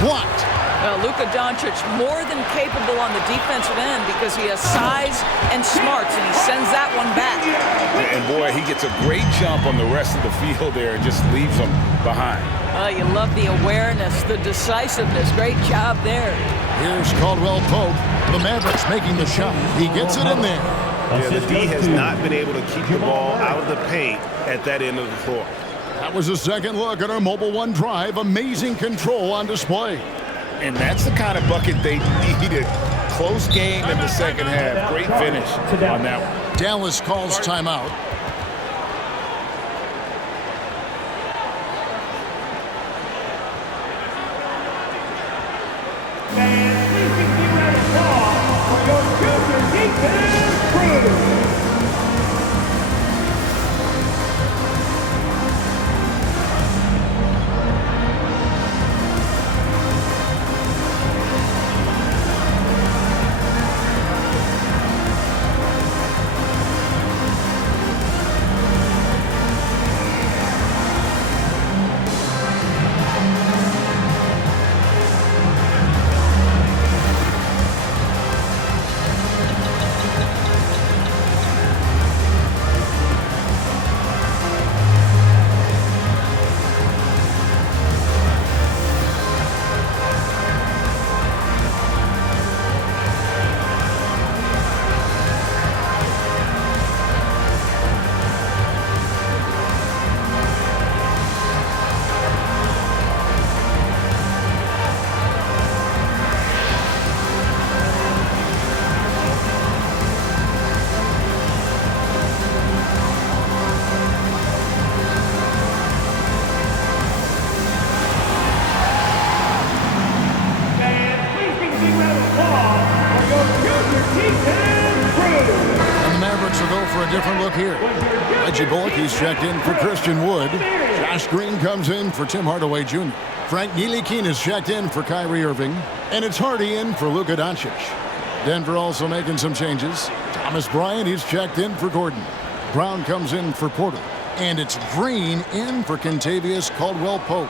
Blocked. Well, Luka Doncic more than capable on the defensive end because he has size and smarts, and he sends that one back. And boy, he gets a great jump on the rest of the field there and just leaves them behind. You love the awareness, the decisiveness. Great job there. Here's Caldwell Pope. The Mavericks making the shot. He gets it in there. Yeah, the D has not been able to keep the ball out of the paint at that end of the floor. That was a second look at our Mobile One drive. Amazing control on display. And that's the kind of bucket they needed. Close game in the second half. Great finish on that one. Dallas calls timeout. Fans, please give me a round of applause for your junior defense crew. Different look here. Reggie Bullock, he's checked in for Christian Wood. Josh Green comes in for Tim Hardaway Jr. Frank Ntilikina is checked in for Kyrie Irving. And it's Hardy in for Luka Doncic. Denver also making some changes. Thomas Bryant, he's checked in for Gordon. Brown comes in for Porter. And it's Green in for Kentavious Caldwell-Pope.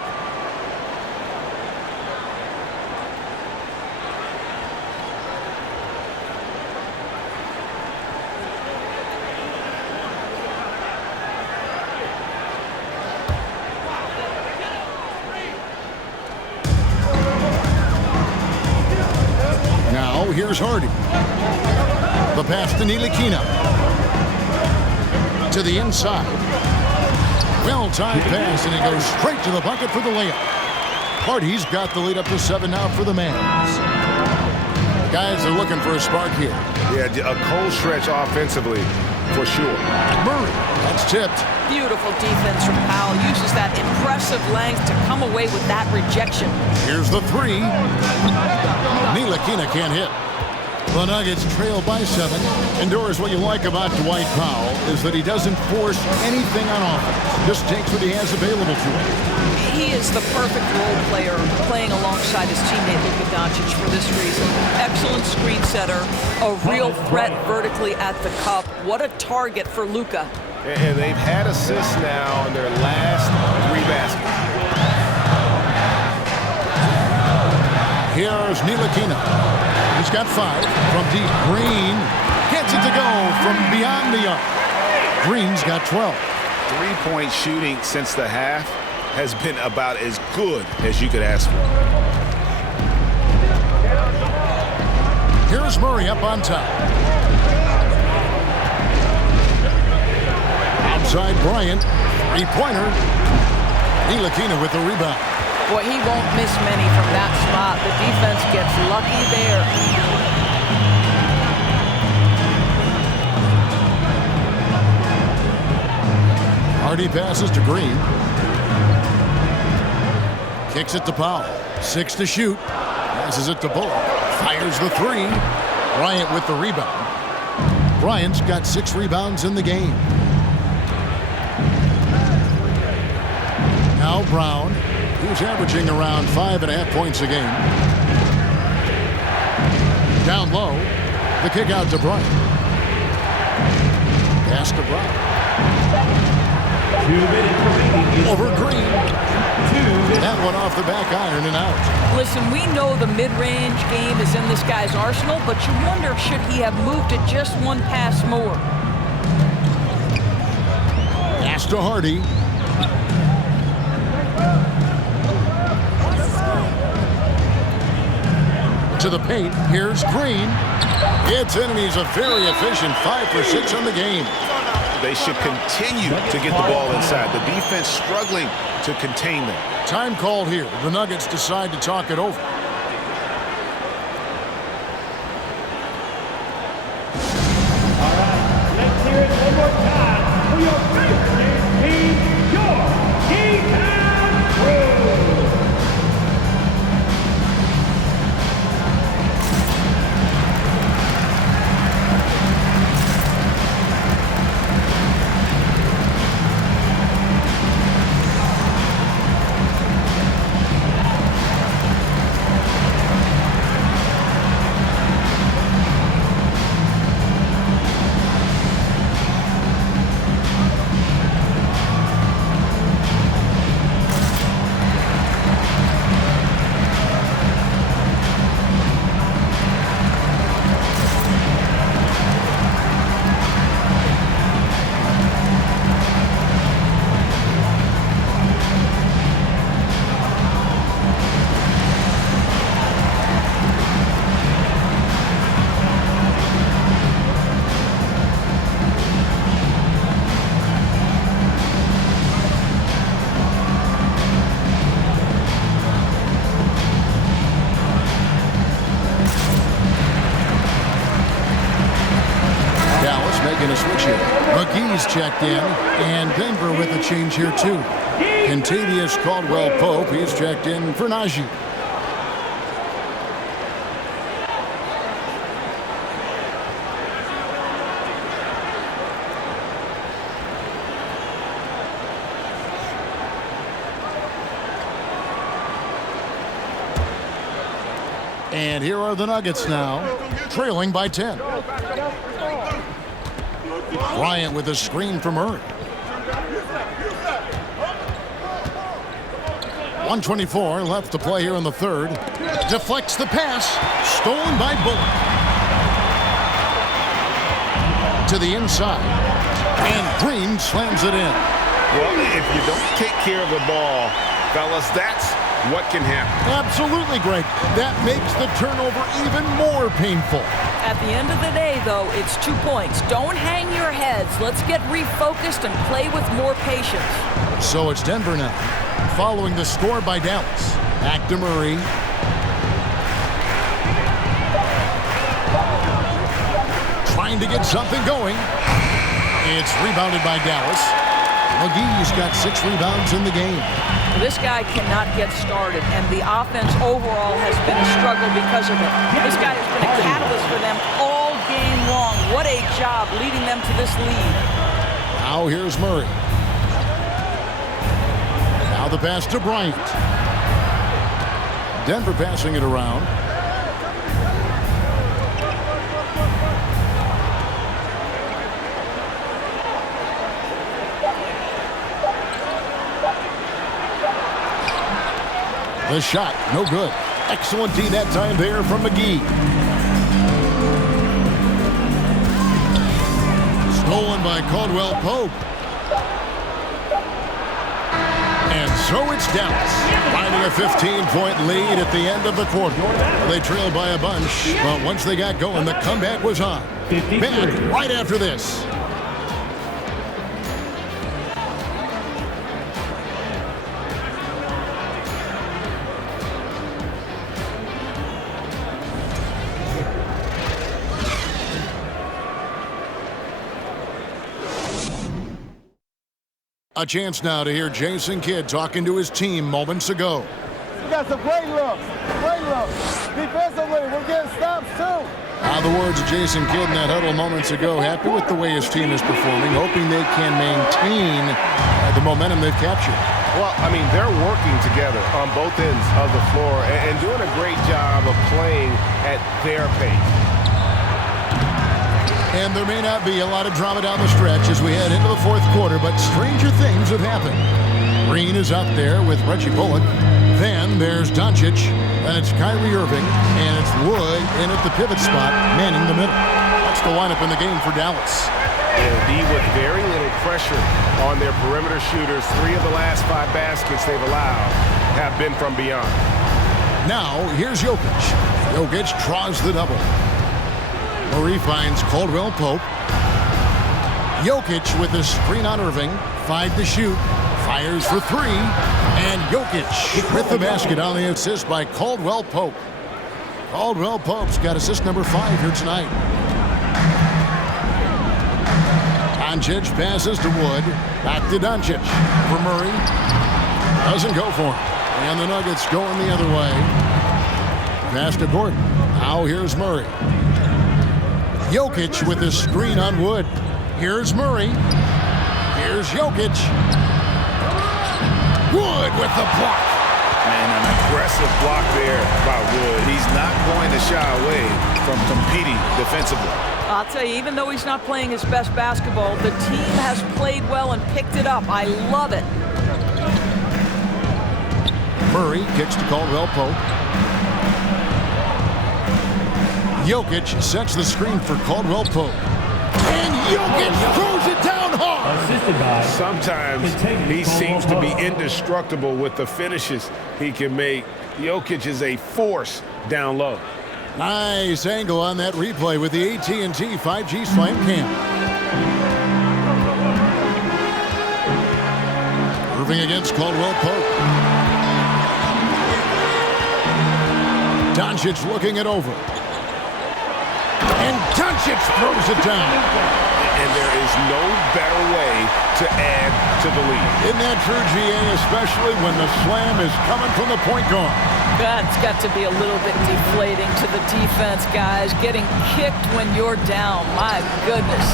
Here's Hardy. The pass to Ntilikina. To the inside. Well-timed pass, and he goes straight to the bucket for the layup. Hardy's got the lead up to 7 now for the Mavs. The guys are looking for a spark here. Yeah, a cold stretch offensively, for sure. Murray, that's tipped. Beautiful defense from Powell. Uses that impressive length to come away with that rejection. Here's the three. Ntilikina can't hit. The Nuggets trail by 7. And Doris, what you like about Dwight Powell is that he doesn't force anything on offense. Just takes what he has available to him. He is the perfect role player playing alongside his teammate Luka Doncic for this reason. Excellent screen setter, a real threat vertically at the cup. What a target for Luka. And they've had assists now on their last 3 baskets. Here's Ntilikina. He's got 5 from deep. Green gets it to go from beyond the arc. Green's got 12. 3-point shooting since the half has been about as good as you could ask for. Here's Murray up on top. Outside Bryant. 3-pointer. Ntilikina with the rebound. Boy, he won't miss many from that spot. The defense gets lucky there. Hardy passes to Green. Kicks it to Powell. 6 to shoot. Passes it to Bullock. Fires the 3. Bryant with the rebound. Bryant's got 6 rebounds in the game. Now Brown. He's averaging around 5.5 points a game. Down low. The kick out to Bryant. Pass to Bryant. 2 minutes remaining Over Green. That one off the back iron and out. Listen, we know the mid-range game is in this guy's arsenal, but you wonder, should he have moved it just one pass more? Pass to Hardy. To the paint. Here's Green. It's in, and he's a very efficient 5 for 6 on the game. They should continue to get the ball inside. The defense struggling to contain them. Time called here. The Nuggets decide to talk it over. All right, let's hear it one more time for your favorite team, your D-Town Crew. Making a switch here. McGee's checked in, and Denver with a change here too. Contavious Caldwell-Pope, he's checked in for Najee. And here are the Nuggets now, trailing by 10. Bryant with a screen from Murray. 1:24 left to play here in the third. Deflects the pass. Stolen by Bullock. To the inside. And Green slams it in. Well, if you don't take care of the ball, fellas, that's what can happen. Absolutely, Greg. That makes the turnover even more painful. At the end of the day, though, it's 2 points. Don't hang your heads. Let's get refocused and play with more patience. So it's Denver now, following the score by Dallas. Back to Murray. Trying to get something going. It's rebounded by Dallas. McGee's got 6 rebounds in the game. This guy cannot get started, and the offense overall has been a struggle because of it. This guy has been a catalyst for them all game long. What a job leading them to this lead. Now here's Murray. Now the pass to Bryant. Denver passing it around. The shot, no good. Excellent D that time there from McGee. Stolen by Caldwell-Pope. And so it's Dallas, finding a 15-point lead at the end of the quarter. They trailed by a bunch, but once they got going, the comeback was on. Back right after this. A chance now to hear Jason Kidd talking to his team moments ago. We got some great looks. Great looks. Defensively, we're getting stops too. The words of Jason Kidd in that huddle moments ago. Happy with the way his team is performing, hoping they can maintain the momentum they've captured. Well, I mean, they're working together on both ends of the floor and doing a great job of playing at their pace. And there may not be a lot of drama down the stretch as we head into the fourth quarter, but stranger things have happened. Green is up there with Reggie Bullock. Then there's Doncic, and it's Kyrie Irving, and it's Wood in at the pivot spot, manning the middle. That's the lineup in the game for Dallas. They'll be with very little pressure on their perimeter shooters. 3 of the last 5 baskets they've allowed have been from beyond. Now, here's Jokic. Jokic draws the double. Murray finds Caldwell Pope. Jokic with a screen on Irving. 5 to shoot. Fires for 3. And Jokic with the basket on the assist by Caldwell Pope. Caldwell Pope's got assist number 5 here tonight. Doncic passes to Wood. Back to Doncic for Murray. Doesn't go for him. And the Nuggets going the other way. Pass to Gordon. Now here's Murray. Jokic with a screen on Wood. Here's Murray. Here's Jokic. Wood with the block. And an aggressive block there by Wood. He's not going to shy away from competing defensively. I'll tell you, even though he's not playing his best basketball, the team has played well and picked it up. I love it. Murray kicks to Caldwell Pope. Jokic sets the screen for Caldwell Pope. And Jokic throws it down hard. Assisted by. Sometimes he seems to be indestructible with the finishes he can make. Jokic is a force down low. Nice angle on that replay with the AT&T 5G Slam Cam. Irving against Caldwell Pope. Doncic looking it over. And Doncic throws it down. And there is no better way to add to the lead. Isn't that true, GA, especially when the slam is coming from the point guard? That's got to be a little bit deflating to the defense, guys. Getting kicked when you're down. My goodness.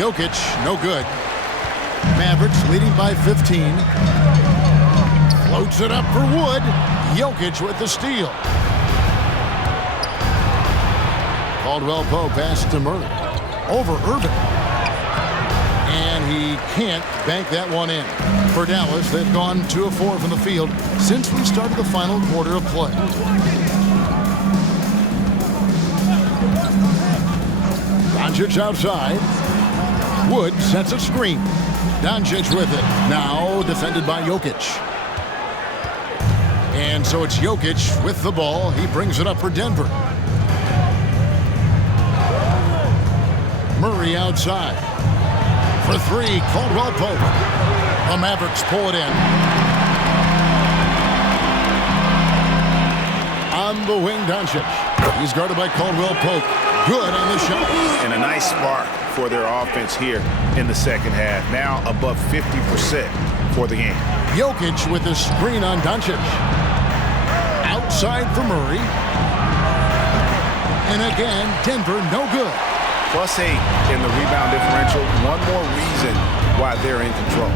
Jokic, no good. Mavericks leading by 15. Floats it up for Wood. Jokic with the steal. Caldwell Pope passes to Murray. Over Irving. And he can't bank that one in. For Dallas, they've gone 2 of 4 from the field since we started the final quarter of play. Doncic outside. Wood sets a screen. Doncic with it. Now defended by Jokic. And so it's Jokic with the ball. He brings it up for Denver. Murray outside. For 3, Caldwell Pope. The Mavericks pull it in. On the wing, Doncic. He's guarded by Caldwell Pope. Good on the shot. And a nice spark for their offense here in the second half. Now above 50% for the game. Jokic with a screen on Doncic. Outside for Murray. And again, Denver no good. +8 in the rebound differential. One more reason why they're in control.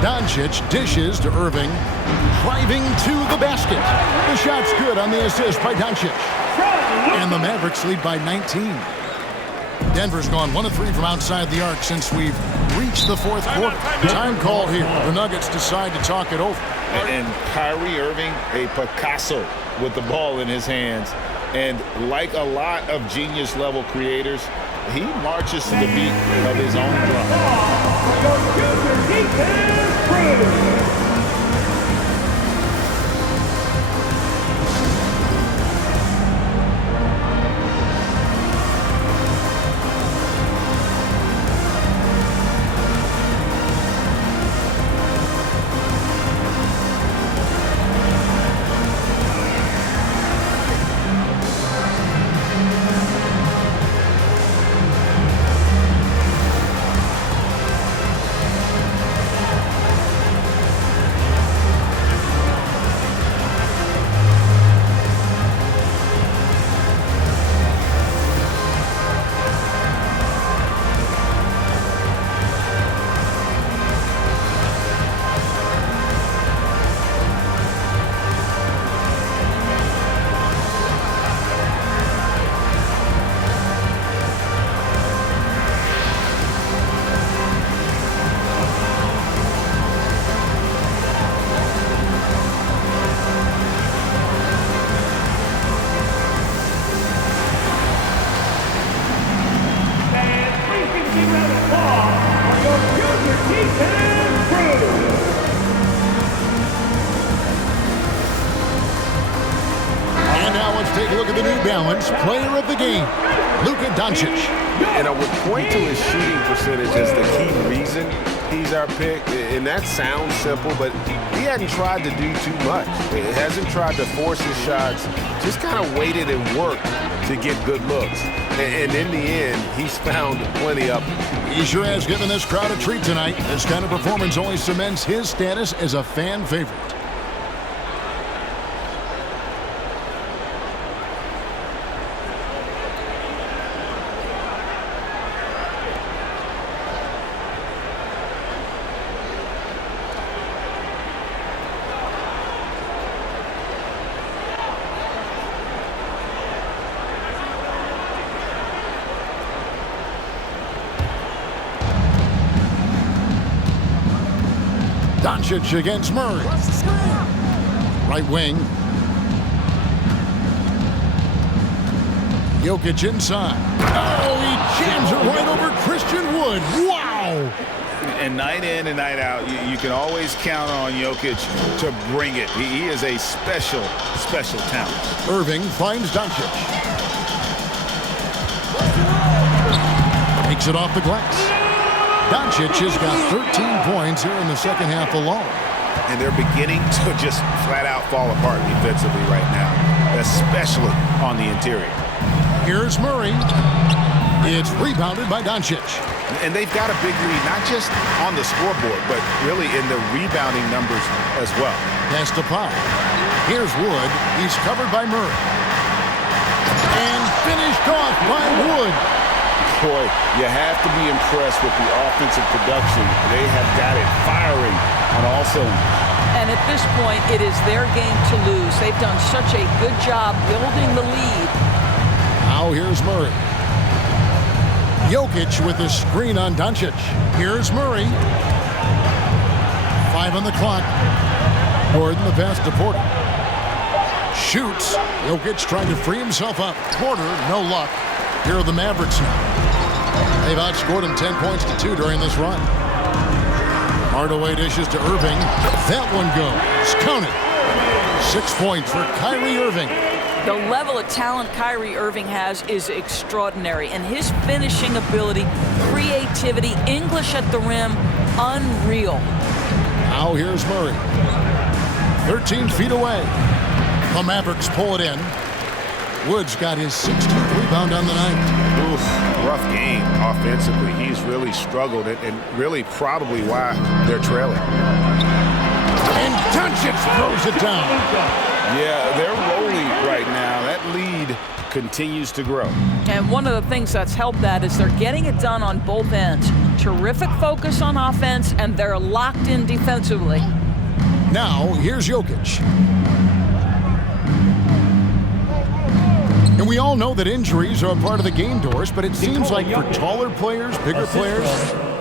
Doncic dishes to Irving, driving to the basket. The shot's good on the assist by Doncic. And the Mavericks lead by 19. Denver's gone 1 of 3 from outside the arc since we've reached the fourth quarter. Time call here. The Nuggets decide to talk it over. And Kyrie Irving, a Picasso with the ball in his hands. And like a lot of genius-level creators, he marches to the beat of his own drum. Balance Player of the Game, Luka Doncic. And I would point to his shooting percentage as the key reason he's our pick. And that sounds simple, but he hadn't tried to do too much. He hasn't tried to force his shots, just kind of waited and worked to get good looks. And in the end, he's found plenty of them. He sure has given this crowd a treat tonight. This kind of performance only cements his status as a fan favorite. Doncic against Murray. Right wing. Jokic inside. Oh, he jams it right over Christian Wood. Wow! And night in and night out, you can always count on Jokic to bring it. He is a special talent. Irving finds Doncic. Takes it off the glass. Doncic has got 13 points here in the second half alone. And they're beginning to just flat out fall apart defensively right now, especially on the interior. Here's Murray. It's rebounded by Doncic. And they've got a big lead, not just on the scoreboard, but really in the rebounding numbers as well. Pass to Powell. Here's Wood. He's covered by Murray. And finished off by Wood. Boy, you have to be impressed with the offensive production. They have got it firing on all cylinders. And at this point, it is their game to lose. They've done such a good job building the lead. Now here's Murray. Jokic with the screen on Doncic. Here's Murray. 5 on the clock. Gordon the pass to Porter. Shoots. Jokic trying to free himself up. Porter, no luck. Here are the Mavericks now. They've outscored him 10 points to 2 during this run. Hardaway dishes to Irving. That one goes. Counted. 6 points for Kyrie Irving. The level of talent Kyrie Irving has is extraordinary, and his finishing ability, creativity, English at the rim, unreal. Now here's Murray. 13 feet away. The Mavericks pull it in. Woods got his 16th rebound on the night. Oof, rough game offensively. He's really struggled, and really probably why they're trailing. And Doncic throws it down. Yeah, they're rolling right now. That lead continues to grow. And one of the things that's helped that is they're getting it done on both ends. Terrific focus on offense, and they're locked in defensively. Now, here's Jokic. And we all know that injuries are a part of the game, Doris, but it seems like for taller players, bigger players,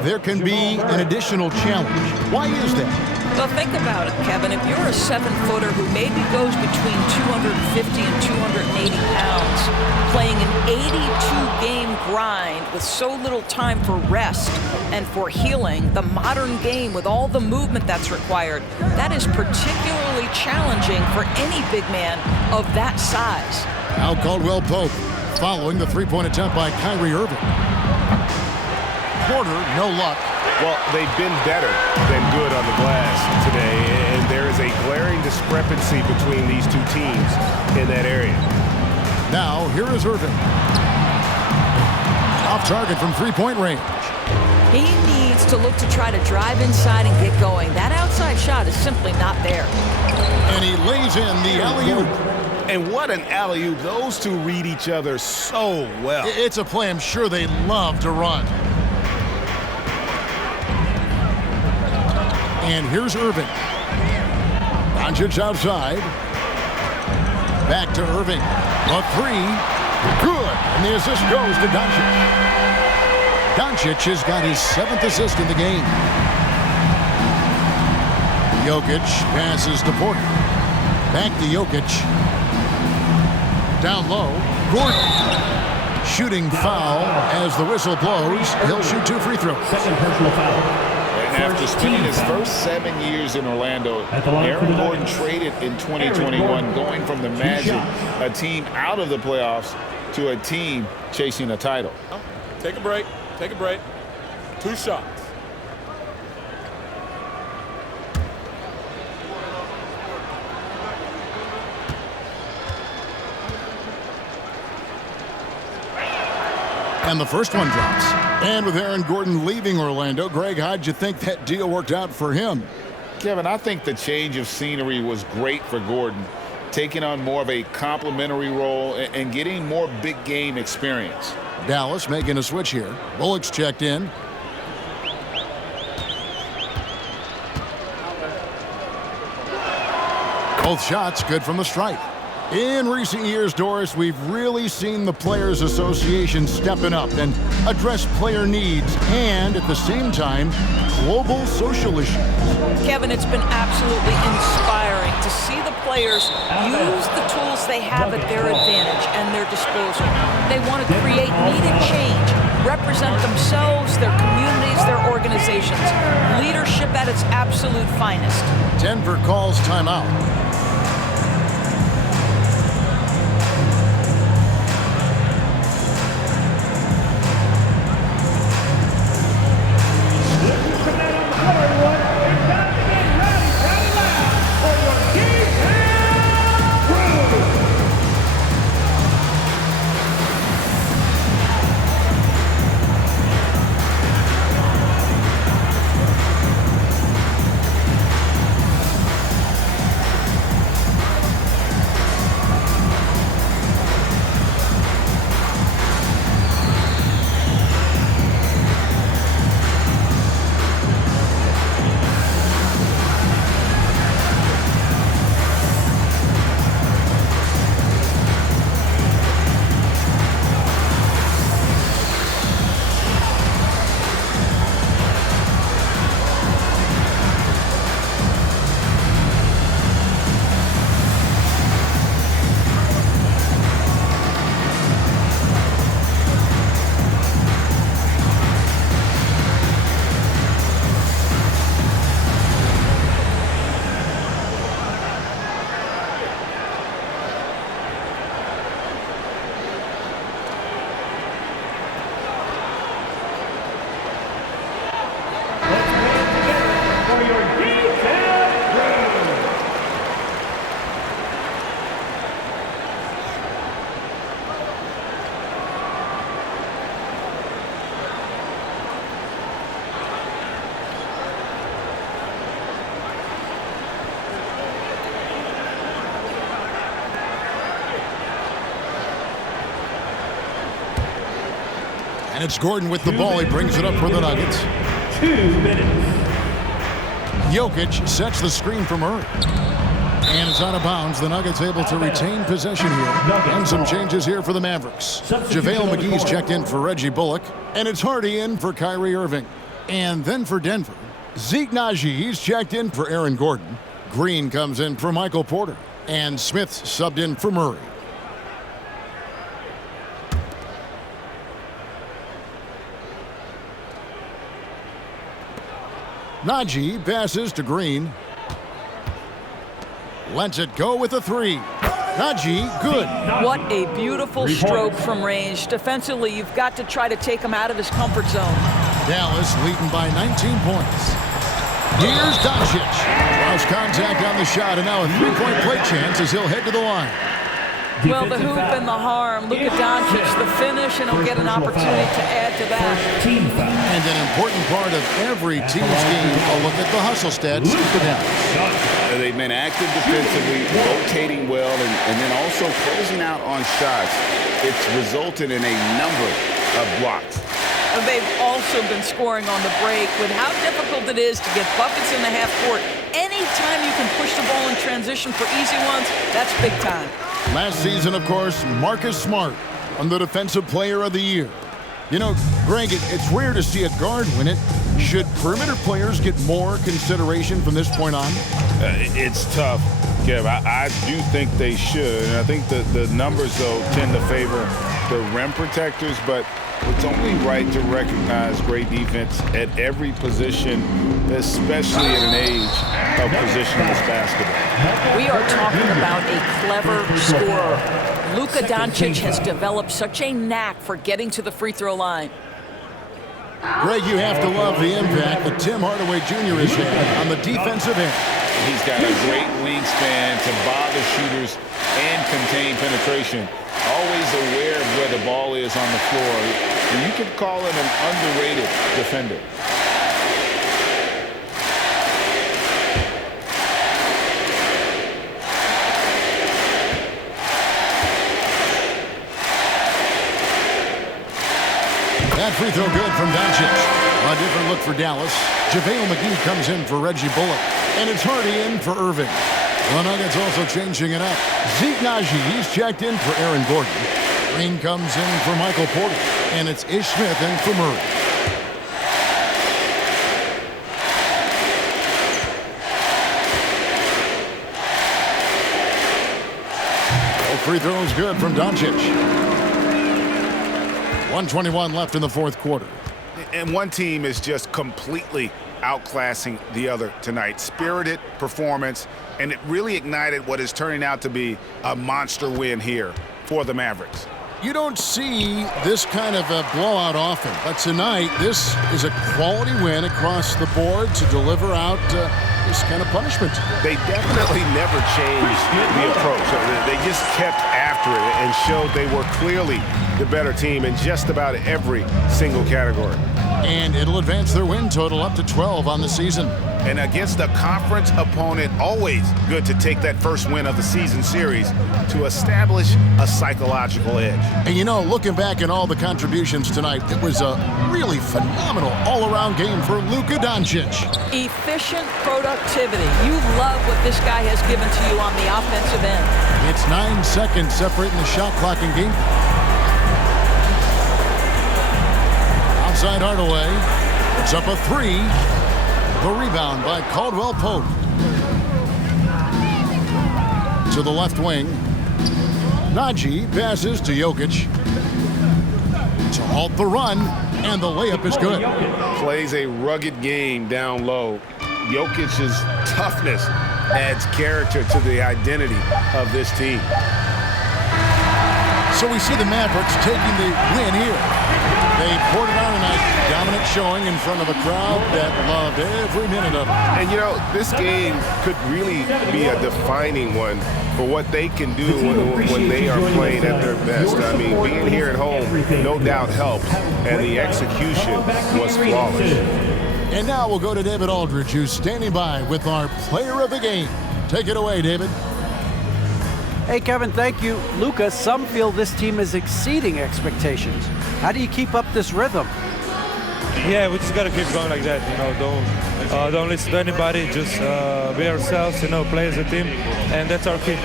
there can be an additional challenge. Why is that? Well, think about it, Kevin. If you're a 7-footer who maybe goes between 250 and 280 pounds, playing an 82-game grind with so little time for rest and for healing, the modern game with all the movement that's required, that is particularly challenging for any big man of that size. Now Caldwell Pope following the three-point attempt by Kyrie Irving. Porter, no luck. Well, they've been better than good on the glass today, and there is a glaring discrepancy between these two teams in that area. Now, here is Irving. Off target from three-point range. He needs to look to try to drive inside and get going. That outside shot is simply not there. And he lays in the alley-oop. And what an alley-oop. Those two read each other so well. It's a play I'm sure they love to run. And here's Irving. Doncic outside. Back to Irving. A three. Good. And the assist goes to Doncic. Doncic has got his 7th assist in the game. Jokic passes to Porter. Back to Jokic. Down low. Gordon. Shooting foul as the whistle blows. He'll shoot 2 free throws. Second personal foul. And after After spending his first 7 years in Orlando, Aaron Gordon traded in 2021, going from the Magic, a team out of the playoffs, to a team chasing a title. Take a break. Take a break. 2 shots. And the first one drops. And with Aaron Gordon leaving Orlando, Greg, how'd you think that deal worked out for him? Kevin, I think the change of scenery was great for Gordon, taking on more of a complimentary role and getting more big game experience. Dallas making a switch here. Bullock's checked in. Both shots good from the stripe. In recent years, Doris, we've really seen the Players Association stepping up and address player needs and, at the same time, global social issues. Kevin, it's been absolutely inspiring to see the players use the tools they have at their advantage and their disposal. They want to create needed change, represent themselves, their communities, their organizations. Leadership at its absolute finest. Denver calls timeout. And it's Gordon with the ball. He brings it up for the Nuggets. 2 minutes. Jokic sets the screen for Murray. And it's out of bounds. The Nuggets able to retain possession here. And some changes here for the Mavericks. JaVale McGee's checked in for Reggie Bullock. And it's Hardy in for Kyrie Irving. And then for Denver, Zeke Naji, he's checked in for Aaron Gordon. Green comes in for Michael Porter. And Smith subbed in for Murray. Naji passes to Green. Lets it go with a 3. Naji, good. What a beautiful stroke from range. Defensively, you've got to try to take him out of his comfort zone. Dallas leading by 19 points. Here's Doncic. Draws contact on the shot, and now a 3-point play chance as he'll head to the line. Well, the hoop and the harm. Luka Doncic, the finish, and he'll get an opportunity to add to that. And an important part of every team's game, a look at the hustle stats for Dallas. They've been active defensively, rotating well, and then also closing out on shots. It's resulted in a number of blocks. They've also been scoring on the break. With how difficult it is to get buckets in the half court, anytime you can push the ball in transition for easy ones, that's big time. Last season, of course, Marcus Smart won the Defensive Player of the Year. You know, Greg, it's rare to see a guard win it. Should perimeter players get more consideration from this point on? It's tough, Kev. I do think they should. And I think the numbers, though, tend to favor the rim protectors. But It's only right to recognize great defense at every position, especially at an age of positionless basketball. We are talking about a clever scorer. Luka Doncic has developed such a knack for getting to the free throw line. Greg, you have to love the impact that Tim Hardaway Jr. has had on the defensive end. He's got a great wingspan to bother shooters and contain penetration. Always aware of where the ball is on the floor. And you could call him an underrated defender. That free throw good from Doncic. A different look for Dallas. JaVale McGee comes in for Reggie Bullock. And it's Hardy in for Irving. The Nuggets also changing it up. Zeke Naji, he's checked in for Aaron Gordon. Green comes in for Michael Porter. And it's Ish Smith in for Murray. Both free throws good from Doncic. 1:21 left in the fourth quarter. And one team is just completely outclassing the other tonight. Spirited performance, and it really ignited what is turning out to be a monster win here for the Mavericks. You don't see this kind of a blowout often, but tonight this is a quality win across the board to deliver out this kind of punishment. They definitely never changed the approach. They just kept after it and showed they were clearly the better team in just about every single category. And it'll advance their win total up to 12 on the season. And against a conference opponent, always good to take that first win of the season series to establish a psychological edge. And you know, looking back at all the contributions tonight, it was a really phenomenal all-around game for Luka Doncic. Efficient productivity. You love what this guy has given to you on the offensive end. It's 9 seconds separating the shot clock and game. Outside Hardaway. It's up a three. The rebound by Caldwell Pope. To the left wing. Naji passes to Jokic. To halt the run, and the layup is good. Plays a rugged game down low. Jokic's toughness adds character to the identity of this team. So we see the Mavericks taking the win here. They poured it on tonight, dominant showing in front of a crowd that loved every minute of it. And you know, this game could really be a defining one for what they can do when they are playing at their best. I mean, being here at home no doubt helps, and the execution was flawless. And now we'll go to David Aldridge, who's standing by with our player of the game. Take it away, David. Hey, Kevin, thank you. Luka, some feel this team is exceeding expectations. How do you keep up this rhythm? Yeah, we just got to keep going like that. You know, don't listen to anybody. Just be ourselves, you know, play as a team, and that's our key.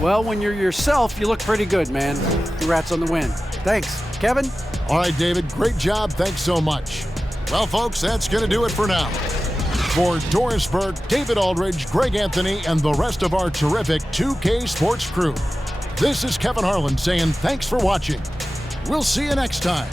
Well, when you're yourself, you look pretty good, man. Congrats on the win. Thanks. Kevin? All right, David, great job. Thanks so much. Well, folks, that's going to do it for now. For Doris Burke, David Aldridge, Greg Anthony, and the rest of our terrific 2K Sports crew, this is Kevin Harlan saying thanks for watching. We'll see you next time.